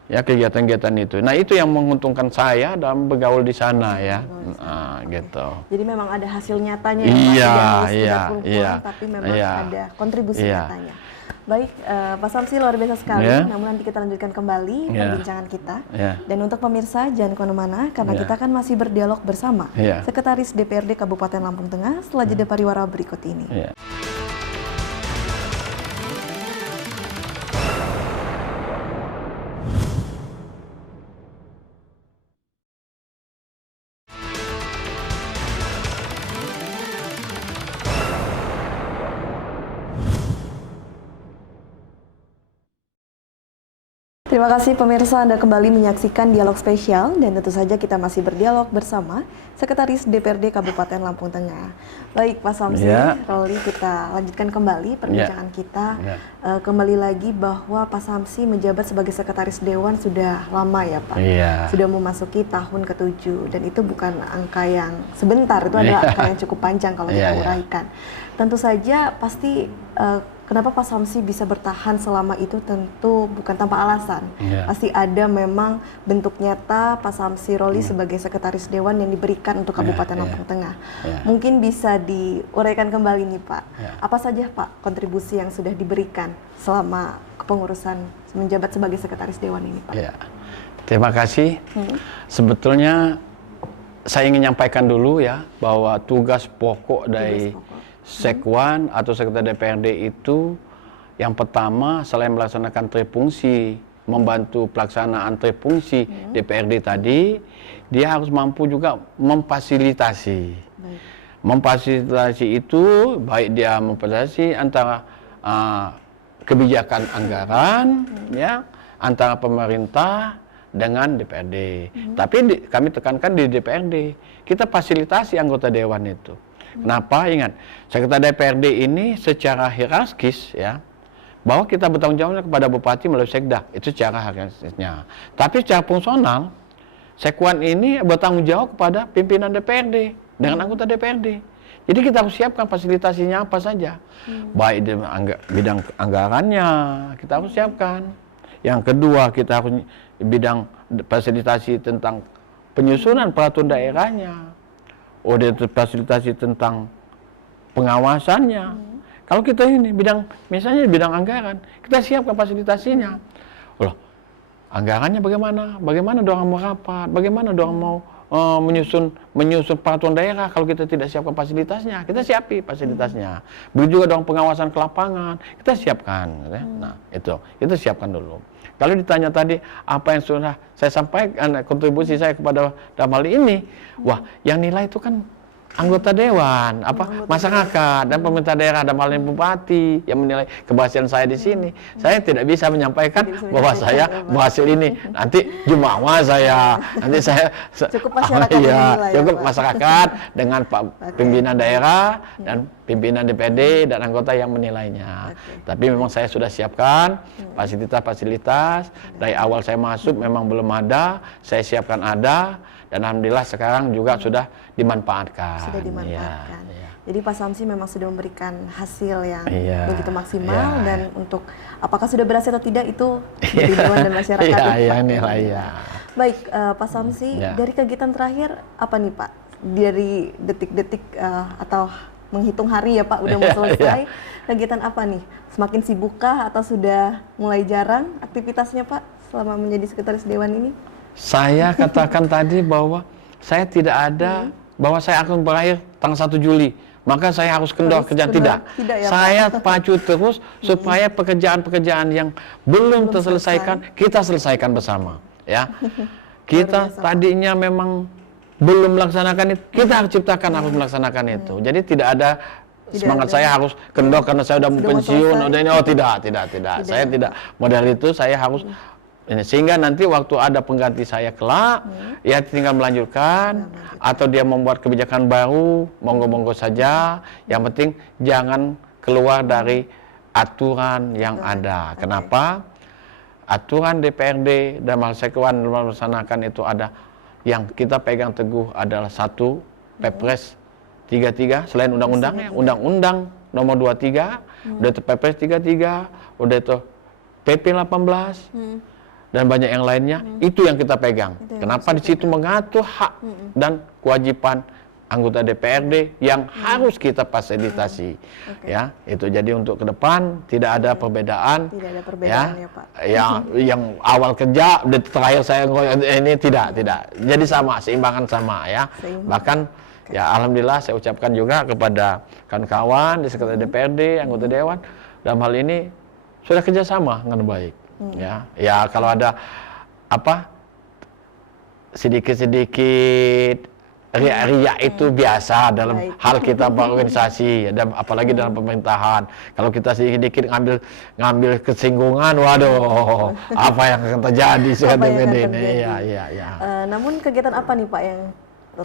ya kegiatan-kegiatan itu. Nah itu yang menguntungkan saya dalam bergaul di sana ya. Nah, gitu. Jadi memang ada hasil nyatanya ya Pak, Iya, tidak harus iya, sekedar pulang, iya, tapi memang iya, ada kontribusi iya. nyatanya. Baik, Pak Samsi luar biasa sekali, Ya. namun nanti kita lanjutkan kembali Ya. perbincangan kita. Ya. Dan untuk pemirsa jangan kemana-mana, karena Ya. kita kan masih berdialog bersama Ya. Sekretaris DPRD Kabupaten Lampung Tengah setelah jeda pariwara berikut ini. Ya. Terima kasih pemirsa, Anda kembali menyaksikan dialog spesial dan tentu saja kita masih berdialog bersama Sekretaris DPRD Kabupaten Lampung Tengah. Baik Pak Samsi, Ya. Roli, kita lanjutkan kembali perbincangan kita. Kembali lagi bahwa Pak Samsi menjabat sebagai Sekretaris Dewan sudah lama ya Pak. Iya. Sudah memasuki tahun ke-7 dan itu bukan angka yang sebentar, itu adalah angka yang cukup panjang kalau kita uraikan. Tentu saja pasti kenapa Pak Samsi bisa bertahan selama itu tentu bukan tanpa alasan. Pasti ada memang bentuk nyata Pak Samsi Roli sebagai Sekretaris Dewan yang diberikan untuk Kabupaten Lampung Tengah. Mungkin bisa diuraikan kembali nih Pak, apa saja Pak kontribusi yang sudah diberikan selama kepengurusan menjabat sebagai Sekretaris Dewan ini Pak? Ya. Terima kasih. Sebetulnya saya ingin menyampaikan dulu ya bahwa tugas pokok dari Sekwan atau Sekretaris DPRD itu yang pertama selain melaksanakan trifungsi, membantu pelaksanaan trifungsi DPRD tadi, dia harus mampu juga memfasilitasi. Memfasilitasi itu baik dia memfasilitasi antara kebijakan anggaran ya antara pemerintah dengan DPRD. Tapi kami tekankan di DPRD, kita fasilitasi anggota dewan itu. Kenapa? Ingat, Sekretaris DPRD ini secara hierarkis ya, bahwa kita bertanggung jawab kepada Bupati melalui Sekda, itu secara hierarkisnya. Tapi secara fungsional, Sekwan ini bertanggung jawab kepada pimpinan DPRD dengan anggota DPRD. Jadi kita harus siapkan fasilitasinya apa saja. Baik di bidang anggarannya, kita harus siapkan. Yang kedua, kita harus bidang fasilitasi tentang penyusunan peraturan daerahnya. Itu fasilitasi tentang pengawasannya. Kalau kita ini misalnya bidang anggaran, kita siapkan fasilitasinya. Loh, anggarannya bagaimana? Bagaimana dorang mau rapat? Bagaimana dorang mau menyusun peraturan daerah kalau kita tidak siapkan fasilitasnya? Kita siapi fasilitasnya. Begitu juga dorang pengawasan ke lapangan, kita siapkan. Nah, itu kita siapkan dulu. Kalau ditanya tadi apa yang sudah saya sampaikan kontribusi saya kepada dalam hal ini, wah yang nilai itu kan anggota dewan, masyarakat dan pemerintah daerah dalam hal ini bupati yang menilai keberhasilan saya di sini. Saya tidak bisa menyampaikan bahwa saya berhasil ini. Nanti jumawa saya, nanti saya cukup masyarakat menilai, cukup masyarakat dengan Pak pimpinan daerah dan pimpinan DPRD dan anggota yang menilainya. Tapi memang saya sudah siapkan fasilitas-fasilitas dari awal saya masuk memang belum ada, saya siapkan ada. Dan alhamdulillah sekarang juga sudah dimanfaatkan. Sudah dimanfaatkan. Ya. Jadi Pak Samsi memang sudah memberikan hasil yang Ya. begitu maksimal dan untuk apakah sudah berhasil atau tidak itu dari dewan dan masyarakat. Baik, Pak Samsi, dari kegiatan terakhir apa nih Pak? Dari detik-detik atau menghitung hari ya Pak, udah mau selesai. Kegiatan apa nih? Semakin sibukkah atau sudah mulai jarang aktivitasnya Pak selama menjadi sekretaris dewan ini? Saya katakan tadi bahwa saya tidak ada, bahwa saya akan berakhir tanggal 1 Juli. Maka saya harus kendor kerja. Tidak ya, saya pacu terus supaya pekerjaan-pekerjaan yang belum terselesaikan, kita selesaikan bersama. Ya, kita tadinya memang belum melaksanakan itu, kita harus ciptakan harus melaksanakan itu. Jadi tidak ada semangat saya harus kendor karena saya sudah mau pensiun. Tidak. Saya tidak model itu, saya harus sehingga nanti waktu ada pengganti saya kelak, ya tinggal melanjutkan atau dia membuat kebijakan baru, monggo-monggo saja. Yang penting jangan keluar dari aturan yang ada. Kenapa? Aturan DPRD dan Sekwan melaksanakan itu ada yang kita pegang teguh adalah satu, Perpres 33 selain undang-undangnya, Undang-Undang Nomor 23, udah itu Perpres 33, udah itu PP 18. dan banyak yang lainnya, itu yang kita pegang. Kenapa di situ mengatur hak dan kewajiban anggota DPRD yang harus kita fasilitasi. Ya, itu jadi untuk ke depan tidak ada perbedaan. Tidak ada perbedaan ya Pak. Yang awal kerja, terakhir saya ini tidak. Jadi sama, seimbangan sama ya. Bahkan ya alhamdulillah saya ucapkan juga kepada kawan-kawan di sekitar DPRD, anggota dewan, dalam hal ini sudah kerjasama dengan baik. Ya kalau ada apa sedikit riak-riak itu biasa dalam hal kita berorganisasi, dan apalagi dalam pemerintahan. Kalau kita sedikit ngambil kesinggungan, waduh, apa yang akan terjadi ini? Ya. Namun kegiatan apa nih Pak yang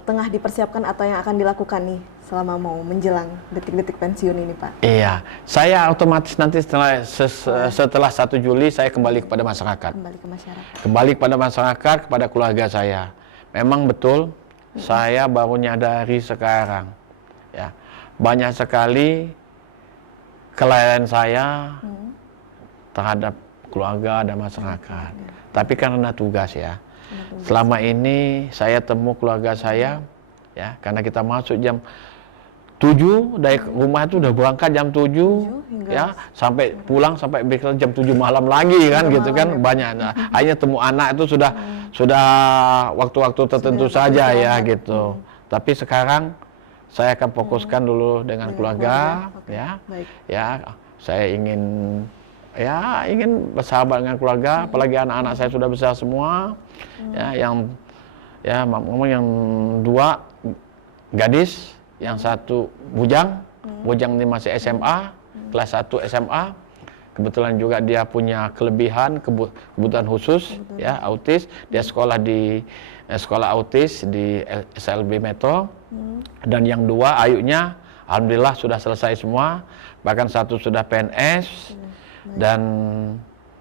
tengah dipersiapkan atau yang akan dilakukan nih selama mau menjelang detik-detik pensiun ini Pak? Iya, saya otomatis nanti setelah 1 Juli saya kembali kepada masyarakat. Kembali kepada masyarakat, kepada keluarga saya. Memang betul. Saya baru nyadari sekarang, ya banyak sekali kelalaian saya terhadap keluarga dan masyarakat. Tapi karena tugas ya, selama ini saya temu keluarga saya, ya karena kita masuk jam 7 dari rumah itu udah berangkat jam 7 ya sampai pulang sampai jam 7 malam lagi kan gitu kan banyak. Hanya temu anak itu sudah waktu-waktu tertentu saja ya gitu. Tapi sekarang saya akan fokuskan dulu dengan keluarga ya. Ya, saya ingin bersahabat dengan keluarga, apalagi anak-anak saya sudah besar semua. Ya yang 2 gadis, yang 1 bujang ini masih SMA, kelas 1 SMA. Kebetulan juga dia punya kelebihan, kebutuhan khusus, ya autis. Dia sekolah di sekolah autis di SLB Metro. Dan yang 2 ayunya, alhamdulillah sudah selesai semua. Bahkan 1 sudah PNS dan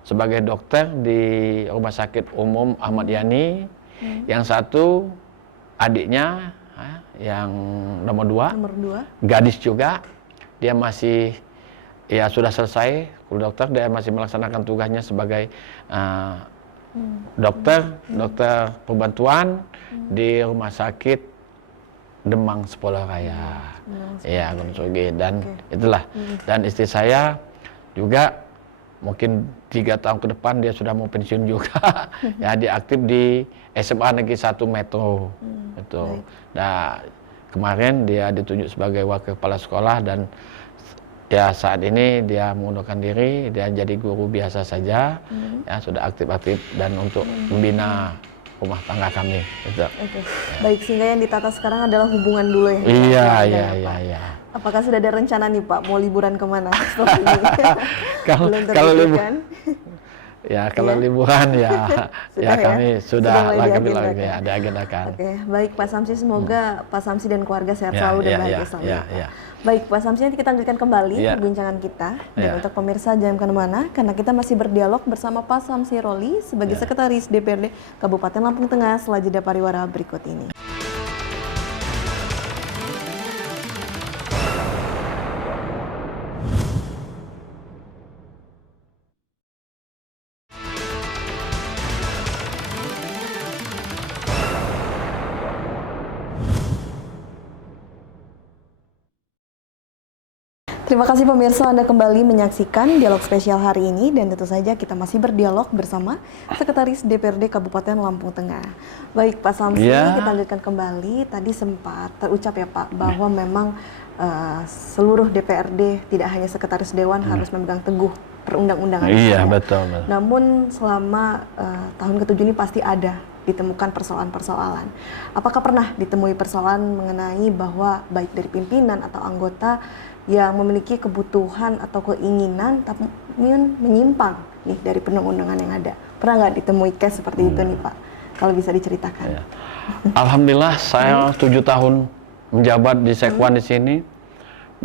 sebagai dokter di Rumah Sakit Umum Ahmad Yani. Yang 1 adiknya, yang nomor 2, gadis juga, dia masih sudah selesai dokter, dia masih melaksanakan tugasnya sebagai dokter pembantuan di Rumah Sakit Demang Sepolah Raya, ya Gunung Soge. Dan itulah, dan istri saya juga mungkin 3 tahun ke depan dia sudah mau pensiun juga. Ya, dia aktif di SMA Negeri 1 Metro. Betul. Nah, kemarin dia ditunjuk sebagai wakil kepala sekolah dan ya saat ini dia mengundurkan diri, dia jadi guru biasa saja. Ya, sudah aktif-aktif dan untuk membina rumah tangga kami. Gitu. Baik, sehingga yang ditata sekarang adalah hubungan dulu ya. Iya. Apakah sudah ada rencana nih Pak, mau liburan kemana? Kalau liburan, kalau liburan kami sudah ada agendakan. Baik Pak Samsi, semoga Pak Samsi dan keluarga sehat selalu dan bahagia selalu. Baik Pak Samsi, nanti kita lanjutkan kembali perbincangan kita. Dan untuk pemirsa jangan kemana-mana, karena kita masih berdialog bersama Pak Samsi Roli sebagai Sekretaris DPRD Kabupaten Lampung Tengah setelah jeda pariwara berikut ini. Terima kasih pemirsa, Anda kembali menyaksikan dialog spesial hari ini dan tentu saja kita masih berdialog bersama Sekretaris DPRD Kabupaten Lampung Tengah. Baik Pak Samsi, kita lanjutkan kembali. Tadi sempat terucap ya Pak bahwa memang seluruh DPRD tidak hanya Sekretaris Dewan harus memegang teguh perundang-undangan. Iya, betul. Namun selama tahun ke-7 ini pasti ada ditemukan persoalan-persoalan. Apakah pernah ditemui persoalan mengenai bahwa baik dari pimpinan atau anggota yang memiliki kebutuhan atau keinginan tapi menyimpang nih dari perundang-undangan yang ada? Pernah nggak ditemui case seperti itu nih Pak? Kalau bisa diceritakan. Alhamdulillah saya 7 tahun menjabat di Sekwan di sini.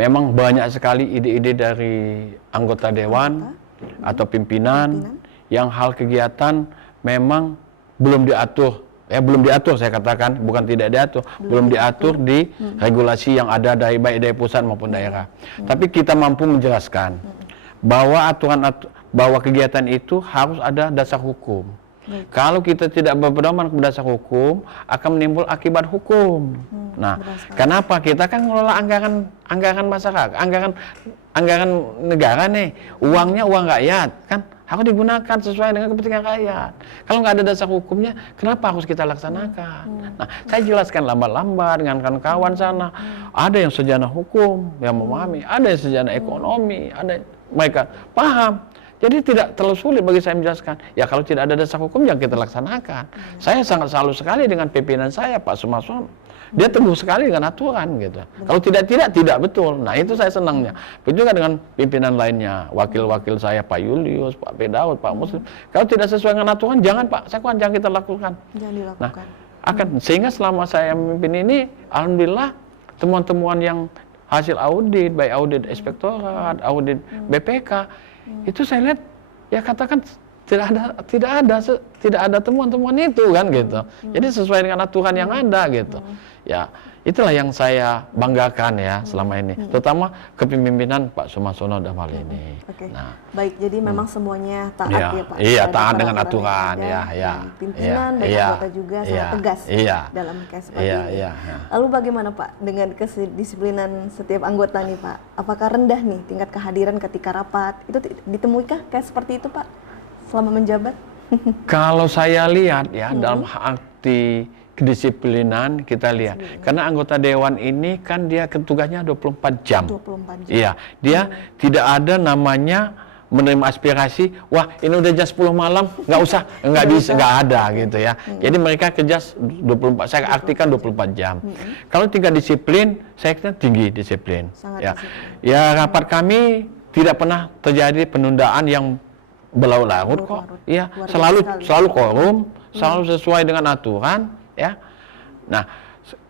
Memang banyak sekali ide-ide dari anggota dewan atau pimpinan yang hal kegiatan memang belum diatur. Belum diatur, saya katakan, bukan tidak diatur, belum diatur di regulasi yang ada baik dari pusat maupun daerah. Tapi kita mampu menjelaskan bahwa bahwa kegiatan itu harus ada dasar hukum. Kalau kita tidak berpedoman berdasar hukum, akan menimbul akibat hukum. Nah, kenapa? Kita kan mengelola anggaran masyarakat, anggaran negara nih, uangnya uang rakyat, kan harus digunakan sesuai dengan kepentingan rakyat. Kalau nggak ada dasar hukumnya, kenapa harus kita laksanakan? Nah, saya jelaskan lambat-lambat dengan kawan-kawan sana. Ada yang sarjana hukum yang memahami, ada yang sarjana ekonomi, ada mereka paham. Jadi tidak terlalu sulit bagi saya menjelaskan. Ya kalau tidak ada dasar hukum yang kita laksanakan. Saya sangat salut sekali dengan pimpinan saya, Pak Sumarsono. Dia teguh sekali dengan aturan gitu. Kalau tidak betul. Nah itu saya senangnya. Begitu juga dengan pimpinan lainnya, wakil-wakil saya Pak Julius, Pak Pedaud, Pak Muslim. Kalau tidak sesuai dengan aturan, jangan Pak Sekwan, jangan kita lakukan. Jangan dilakukan. Nah, sehingga selama saya memimpin ini, alhamdulillah temuan-temuan yang hasil audit, baik audit inspektorat, audit BPK, itu saya lihat ya katakan tidak ada temuan-temuan itu kan gitu. Jadi sesuai dengan aturan yang ada gitu. Ya, itulah yang saya banggakan ya selama ini. Terutama kepemimpinan Pak Sumarsono dalam hal ini. Oke. Nah, baik, jadi memang semuanya taat ya, ya Pak. iya, Ada taat dengan peraturan aturan yang ada, ya. dan pimpinan dan anggota juga sangat tegas dalam case seperti ini. Lalu bagaimana Pak dengan kedisiplinan setiap anggota nih Pak? Apakah rendah nih tingkat kehadiran ketika rapat? Itu ditemuikah kayak seperti itu Pak selama menjabat? Kalau saya lihat ya dalam arti kedisiplinan kita lihat. Karena anggota dewan ini kan dia tugasnya 24 jam. 24 jam. Iya, dia tidak ada namanya menerima aspirasi, wah ini udah jam 10 malam, nggak bisa, nggak ada gitu ya. Jadi mereka kerja 24, saya artikan 24 jam. Kalau tingkat disiplin, saya kira tinggi disiplin. Sangat Ya, disiplin. ya rapat kami tidak pernah terjadi penundaan yang berlarut-larut kok. Iya, selalu quorum, selalu sesuai dengan aturan. Ya, nah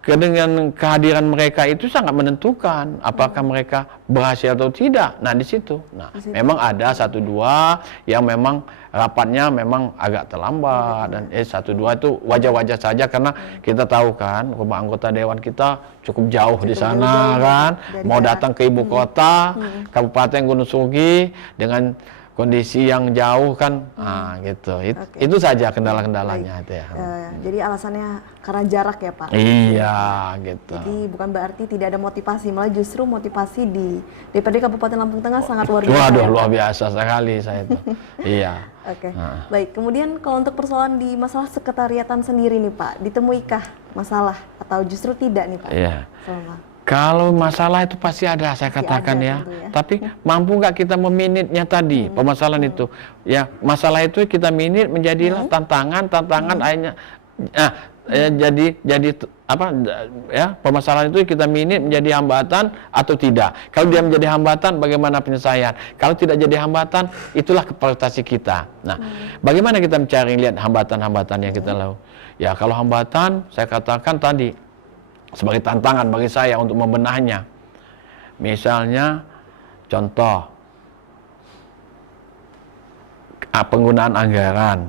dengan kehadiran mereka itu sangat menentukan apakah mereka berhasil atau tidak. Nah di situ, memang ada 1-2 yang memang rapatnya memang agak terlambat dan 1-2 itu wajar-wajar saja karena kita tahu kan rumah anggota dewan kita cukup jauh di sana kan, mau datang ke ibu kota, Kabupaten Gunung Sugi dengan kondisi yang jauh kan, gitu. Itu saja kendala-kendalanya itu ya. Jadi alasannya karena jarak ya Pak? Iya, gitu. Jadi bukan berarti tidak ada motivasi, malah justru motivasi di DPRD Kabupaten Lampung Tengah sangat luar biasa. Waduh, ya, luar Pak? biasa sekali saya itu. Iya. Oke. Baik, kemudian kalau untuk persoalan di masalah sekretariatan sendiri nih Pak, ditemuikah masalah atau justru tidak nih Pak? Iya. Selama Kalau masalah itu pasti ada, saya katakan ya. Tapi mampu nggak kita meminitnya tadi, permasalahan itu? Ya, masalah itu kita minit menjadilah tantangan akhirnya. Jadi apa ya, permasalahan itu kita minit menjadi hambatan atau tidak. Kalau dia menjadi hambatan, bagaimana penyelesaian? Kalau tidak jadi hambatan, itulah prestasi kita. Nah, bagaimana kita mencari lihat hambatan-hambatan yang kita lakukan? Ya, kalau hambatan, saya katakan tadi, sebagai tantangan bagi saya untuk membenahnya. Misalnya, contoh, penggunaan anggaran.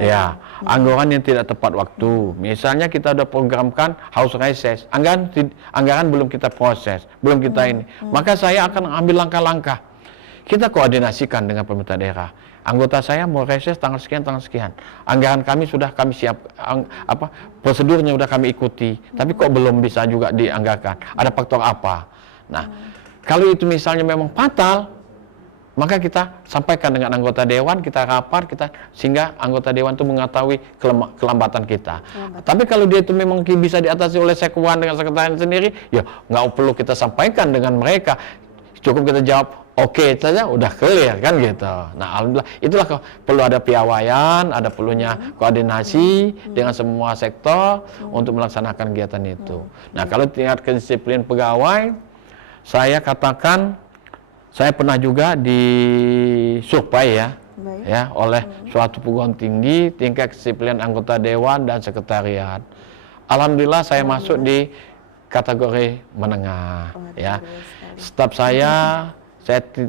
Ya, anggaran yang tidak tepat waktu. Misalnya kita udah programkan house reses, anggaran belum kita proses, belum kita ini. Maka saya akan ambil langkah-langkah. Kita koordinasikan dengan pemerintah daerah. Anggota saya mau reses tanggal sekian. Anggaran kami sudah kami siap, prosedurnya sudah kami ikuti. Tapi kok belum bisa juga dianggarkan? Ada faktor apa? Nah, kalau itu misalnya memang fatal, maka kita sampaikan dengan anggota dewan, kita rapat, sehingga anggota dewan itu mengetahui kelambatan kita. Tapi kalau dia itu memang bisa diatasi oleh sekwan dengan sekretariat sendiri, ya nggak perlu kita sampaikan dengan mereka. Cukup kita jawab, oke saja, udah clear kan gitu. Nah, alhamdulillah, itulah perlu ada piawaian, ada perlunya koordinasi dengan semua sektor untuk melaksanakan kegiatan itu. Nah, kalau tingkat kedisiplinan pegawai, saya katakan, saya pernah juga disurvei ya oleh suatu perguruan tinggi tingkat kedisiplinan anggota dewan dan sekretariat. Alhamdulillah saya masuk di kategori menengah. Ya, staf saya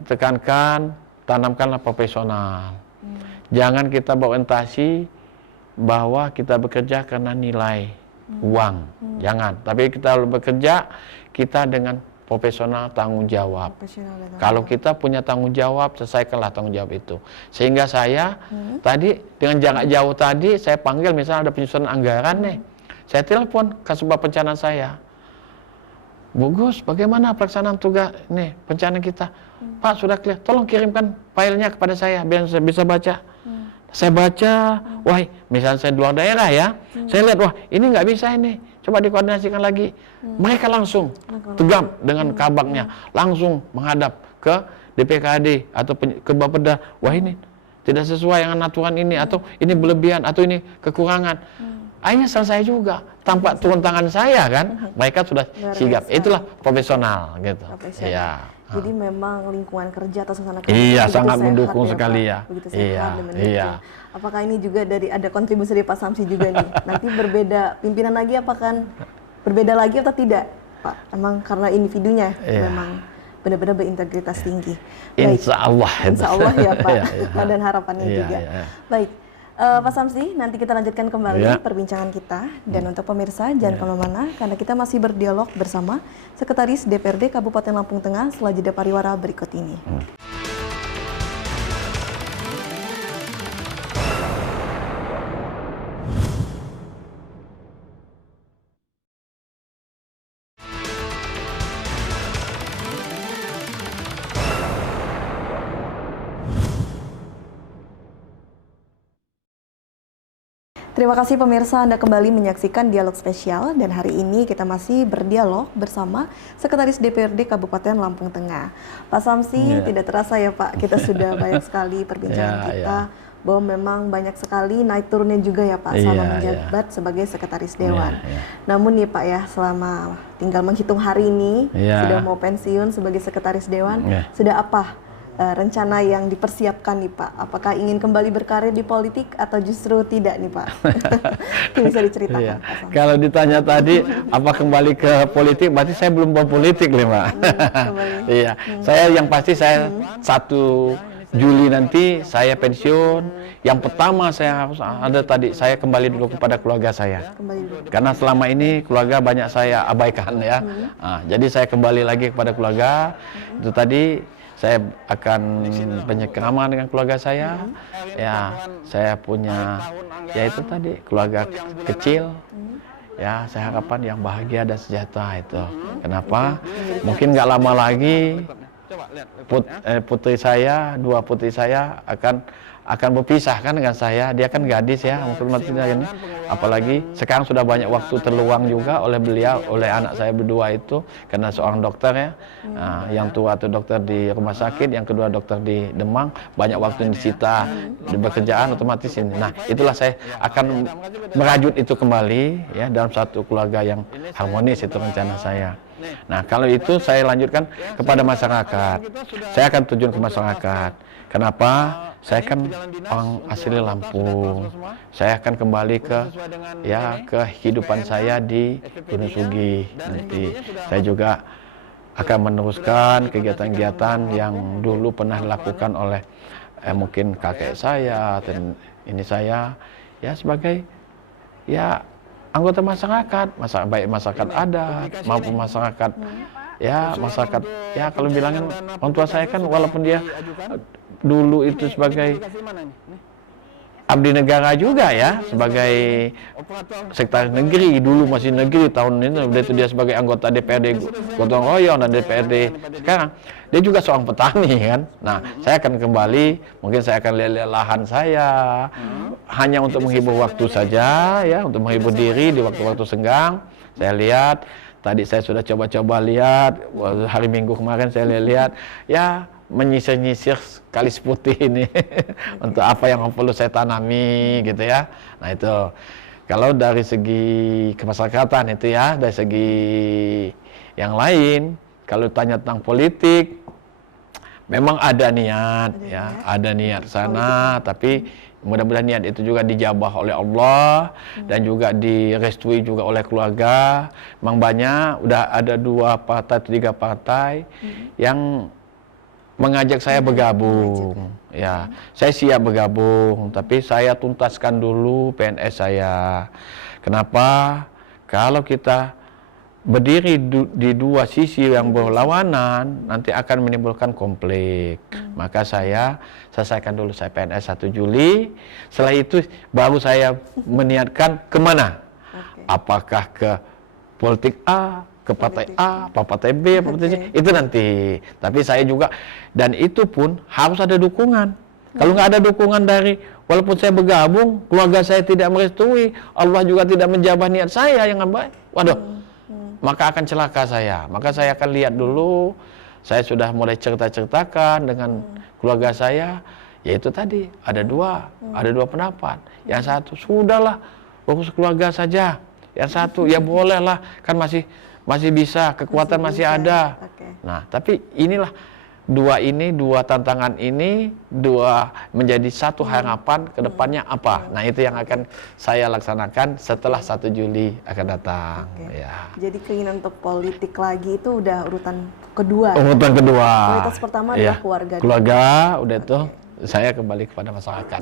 tekankan, tanamkanlah profesional. Jangan kita berorientasi bahwa kita bekerja karena nilai uang, jangan. Tapi kita bekerja kita dengan profesional tanggung jawab. Profesional dan tanggung Kalau jawab. kita punya tanggung jawab, selesaikanlah tanggung jawab itu. Sehingga saya tadi dengan jarak jauh tadi saya panggil, misalnya ada penyusunan anggaran nih, saya telepon ke sebab perencanaan saya. Bu Gus, bagaimana pelaksanaan tugas nih perencanaan kita? Pak, sudah clear. Tolong kirimkan filenya kepada saya biar saya bisa baca. Saya baca, wah, misalnya saya di luar daerah ya, saya lihat, wah, ini nggak bisa ini. Coba dikoordinasikan lagi. Mereka langsung tegap dengan kabaknya, langsung menghadap ke DPKD atau ke Bapeda. Wah, ini tidak sesuai dengan aturan ini, atau ini berlebihan, atau ini kekurangan. Akhirnya selesai juga, tanpa turun tangan saya kan, mereka sudah sigap. Itulah profesional gitu. Profesional. Iya. Jadi memang lingkungan kerja atau suasana kerja Iya, begitu sangat sehat mendukung ya, sekali Pak? ya. Begitu sehat Iya, dan mendukung. iya. Apakah ini juga dari ada kontribusi dari Pak Samsi juga nih? Nanti berbeda pimpinan lagi, apakah berbeda lagi atau tidak, Pak? Emang karena individunya Iya. memang benar-benar berintegritas tinggi. Baik. Insya Allah. Insya Allah ya Pak. Iya, iya. Dan harapannya Iya, juga. iya. Baik. Pak Samsi, nanti kita lanjutkan kembali Ya. perbincangan kita. Dan untuk pemirsa, jangan kemana-mana, karena kita masih berdialog bersama Sekretaris DPRD Kabupaten Lampung Tengah setelah jeda pariwara berikut ini. Terima kasih pemirsa, Anda kembali menyaksikan Dialog Spesial, dan hari ini kita masih berdialog bersama Sekretaris DPRD Kabupaten Lampung Tengah. Pak Samsi, tidak terasa ya Pak, kita sudah banyak sekali perbincangan kita bahwa memang banyak sekali naik turunnya juga ya Pak selama menjabat sebagai Sekretaris Dewan. Namun nih Pak ya, selama tinggal menghitung hari ini, sudah mau pensiun sebagai Sekretaris Dewan, sudah apa rencana yang dipersiapkan nih Pak? Apakah ingin kembali berkarir di politik atau justru tidak nih Pak? Mungkin bisa diceritakan Pak Samsi. Kalau ditanya tadi apa kembali ke politik, berarti saya belum berpolitik nih Mbak. Iya, saya yang pasti saya 1 Juli nanti saya pensiun. Yang pertama saya harus ada tadi, saya kembali dulu kepada keluarga saya. Kembali dulu. Karena selama ini keluarga banyak saya abaikan ya. Nah, jadi saya kembali lagi kepada keluarga. Itu tadi saya akan penyekraman dengan keluarga saya. Ya, saya punya ya itu tadi keluarga kecil. Ya, saya harapkan yang bahagia dan sejahtera itu. Kenapa? Mungkin nggak lama lagi putri saya, 2 putri saya akan berpisah kan dengan saya. Dia kan gadis ya, ini. Apalagi sekarang sudah banyak waktu terluang juga oleh beliau, oleh anak saya berdua itu, karena seorang dokter ya. Nah, yang tua itu dokter di rumah sakit, yang kedua dokter di Demang, banyak waktu yang disita di pekerjaan otomatis ini. Nah, itulah saya akan merajut itu kembali ya dalam satu keluarga yang harmonis, itu rencana saya. Nah, kalau itu saya lanjutkan kepada masyarakat. Saya akan terjun ke masyarakat. Kenapa? Saya kan orang asli Lampung. Saya akan kembali ke kehidupan saya di Gunung Sugi. Nanti saya juga akan meneruskan kegiatan-kegiatan yang dulu pernah dilakukan oleh mungkin kakek saya dan ini saya ya sebagai ya anggota masyarakat, baik masyarakat adat maupun masyarakat masyarakat kalau bilangin orang tua saya kan walaupun dia dulu itu sebagai abdi negara juga ya, sebagai sekretaris negeri, dulu masih negeri tahun ini, itu dia sebagai anggota DPRD gotong royong dan DPRD sekarang, dia juga seorang petani kan. Nah, saya akan kembali, mungkin saya akan lihat lahan saya, hanya untuk menghibur waktu saja ya, untuk menghibur diri di waktu-waktu senggang. Saya lihat, tadi saya sudah coba-coba lihat, hari Minggu kemarin saya lihat, ya menyisir-nyisir kalis putih ini untuk apa yang perlu saya tanami gitu ya. Nah itu kalau dari segi kemasyarakatan itu ya, dari segi yang lain kalau tanya tentang politik memang ada niat ada niat sana, tapi mudah-mudahan niat itu juga dijabah oleh Allah dan juga direstui juga oleh keluarga. Memang banyak, udah ada 2 partai atau 3 partai yang mengajak saya bergabung. Ya, saya siap bergabung, tapi saya tuntaskan dulu PNS saya. Kenapa? Kalau kita berdiri di dua sisi yang berlawanan nanti akan menimbulkan konflik. Maka saya selesaikan dulu saya PNS 1 Juli. Setelah itu baru saya meniatkan kemana. Apakah ke politik A, ke partai A, partai B, partai C, itu nanti. Tapi saya juga, dan itu pun harus ada dukungan. Kalau nggak ada dukungan dari, walaupun saya bergabung, keluarga saya tidak merestui, Allah juga tidak menjabah niat saya yang baik, waduh, maka akan celaka saya. Maka saya akan lihat dulu, saya sudah mulai cerita-ceritakan dengan keluarga saya, yaitu tadi, ada dua pendapat. Yang satu, sudahlah, urus keluarga saja. Yang satu, ya bolehlah, kan masih bisa, kekuatan masih ada. Nah, tapi inilah dua tantangan ini, menjadi satu harapan ke depannya apa. Nah, itu yang akan saya laksanakan setelah 1 Juli akan datang. Ya. Jadi keinginan untuk politik lagi itu udah urutan kedua. Urutan kedua. Prioritas pertama adalah keluarga. Keluarga, udah itu saya kembali kepada masyarakat.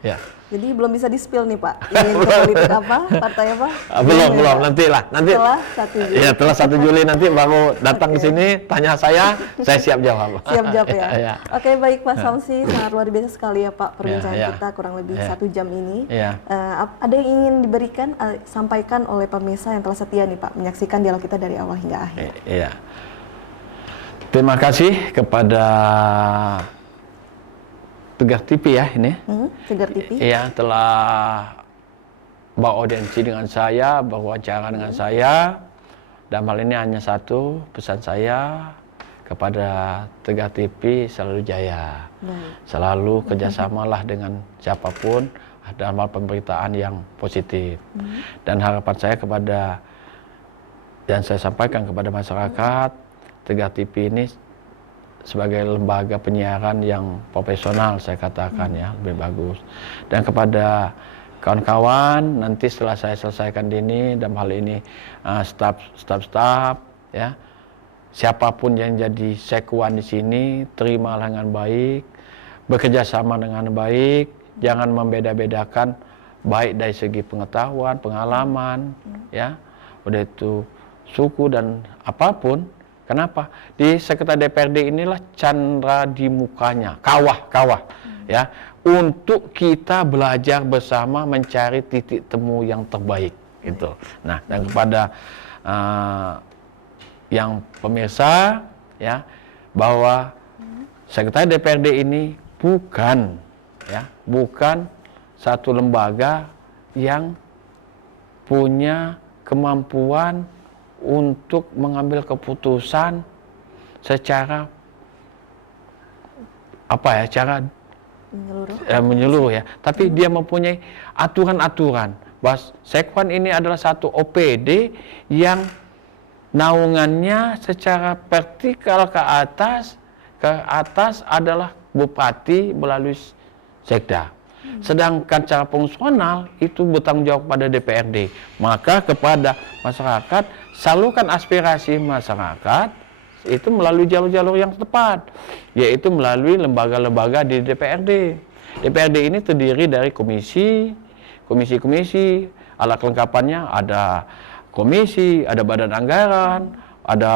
Ya. Jadi belum bisa di-spill nih Pak, ingin ke politik apa, partai apa? Belum, nanti setelah 1 Juli. Ya, setelah 1 Juli nanti baru datang ke sini, tanya saya siap jawab. Siap jawab ya. Oke, baik Pak Samsi, sangat luar biasa sekali ya Pak perbincangan kita kurang lebih 1 jam ini. Ada yang ingin diberikan, sampaikan oleh pemirsa yang telah setia nih Pak, menyaksikan dialog kita dari awal hingga akhir. Iya. Terima kasih kepada Tegar TV ya ini. Tegar TV. Iya, telah beraudiensi dengan saya, berwawancara dengan saya. Dan hal ini hanya satu pesan saya kepada Tegar TV, selalu jaya. Selalu kerjasamalah dengan siapapun dalam hal pemberitaan yang positif. Dan harapan saya dan saya sampaikan kepada masyarakat, Tegar TV ini sebagai lembaga penyiaran yang profesional, saya katakan ya, lebih bagus. Dan kepada kawan-kawan, nanti setelah saya selesaikan ini, dalam hal ini staf ya, siapapun yang jadi sekuan di sini, terimalah dengan baik, bekerja sama dengan baik, jangan membeda-bedakan baik dari segi pengetahuan, pengalaman, ya, udah itu suku dan apapun. Kenapa? Di sekitar DPRD inilah candra di mukanya, kawah, ya, untuk kita belajar bersama mencari titik temu yang terbaik, gitu. Nah, dan kepada yang pemirsa, ya, bahwa sekitar DPRD ini bukan satu lembaga yang punya kemampuan untuk mengambil keputusan secara cara menyeluruh ya. Tapi dia mempunyai aturan-aturan. Bahwa Sekwan ini adalah satu OPD yang naungannya secara vertikal ke atas adalah Bupati melalui Sekda. Sedangkan cara fungsional itu bertanggung jawab pada DPRD. Maka kepada masyarakat, salurkan aspirasi masyarakat itu melalui jalur-jalur yang tepat, yaitu melalui lembaga-lembaga di DPRD. DPRD ini terdiri dari komisi, alat kelengkapannya ada komisi, ada badan anggaran, ada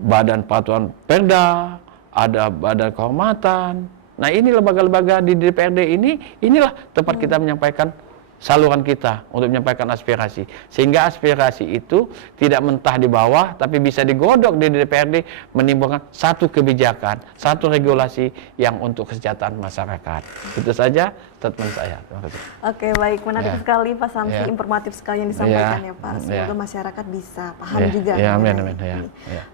badan peraturan perda, ada badan kehormatan. Nah, ini lembaga-lembaga di DPRD inilah tempat kita menyampaikan saluran kita untuk menyampaikan aspirasi. Sehingga aspirasi itu tidak mentah di bawah, tapi bisa digodok di DPRD, menimbulkan satu kebijakan, satu regulasi yang untuk kesejahteraan masyarakat. Itu saja statement saya. Terima kasih. Oke, baik. Menarik sekali Pak Samsi, informatif sekali yang disampaikan ya Pak. Semoga masyarakat bisa paham juga. Amin.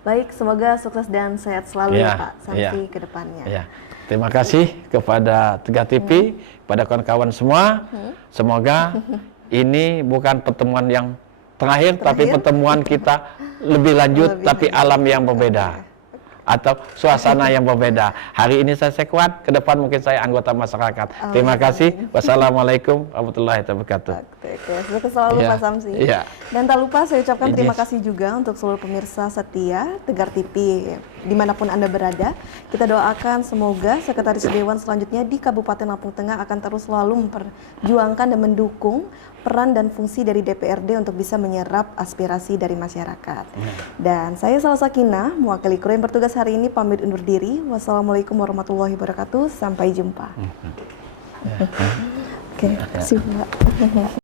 Baik, semoga sukses dan sehat selalu ya Pak Samsi ke depannya. Terima kasih kepada Tegar TV, kepada kawan-kawan semua. Semoga ini bukan pertemuan yang terakhir, tapi pertemuan kita lebih lanjut, tapi alam yang berbeda. atau suasana yang berbeda. Hari ini saya sekuat, ke depan mungkin saya anggota masyarakat. Terima kasih. Wassalamualaikum warahmatullahi wabarakatuh. Oke, sukses selalu Pak Samsi. Iya. Dan tak lupa saya ucapkan terima kasih juga untuk seluruh pemirsa setia Tegar TV dimanapun Anda berada. Kita doakan semoga Sekretaris Dewan selanjutnya di Kabupaten Lampung Tengah akan terus selalu memperjuangkan dan mendukung peran dan fungsi dari DPRD untuk bisa menyerap aspirasi dari masyarakat. Dan saya Salsa Sakinah, mewakili kru yang bertugas hari ini pamit undur diri. Wassalamualaikum warahmatullahi wabarakatuh. Sampai jumpa. Oke, terima kasih Pak.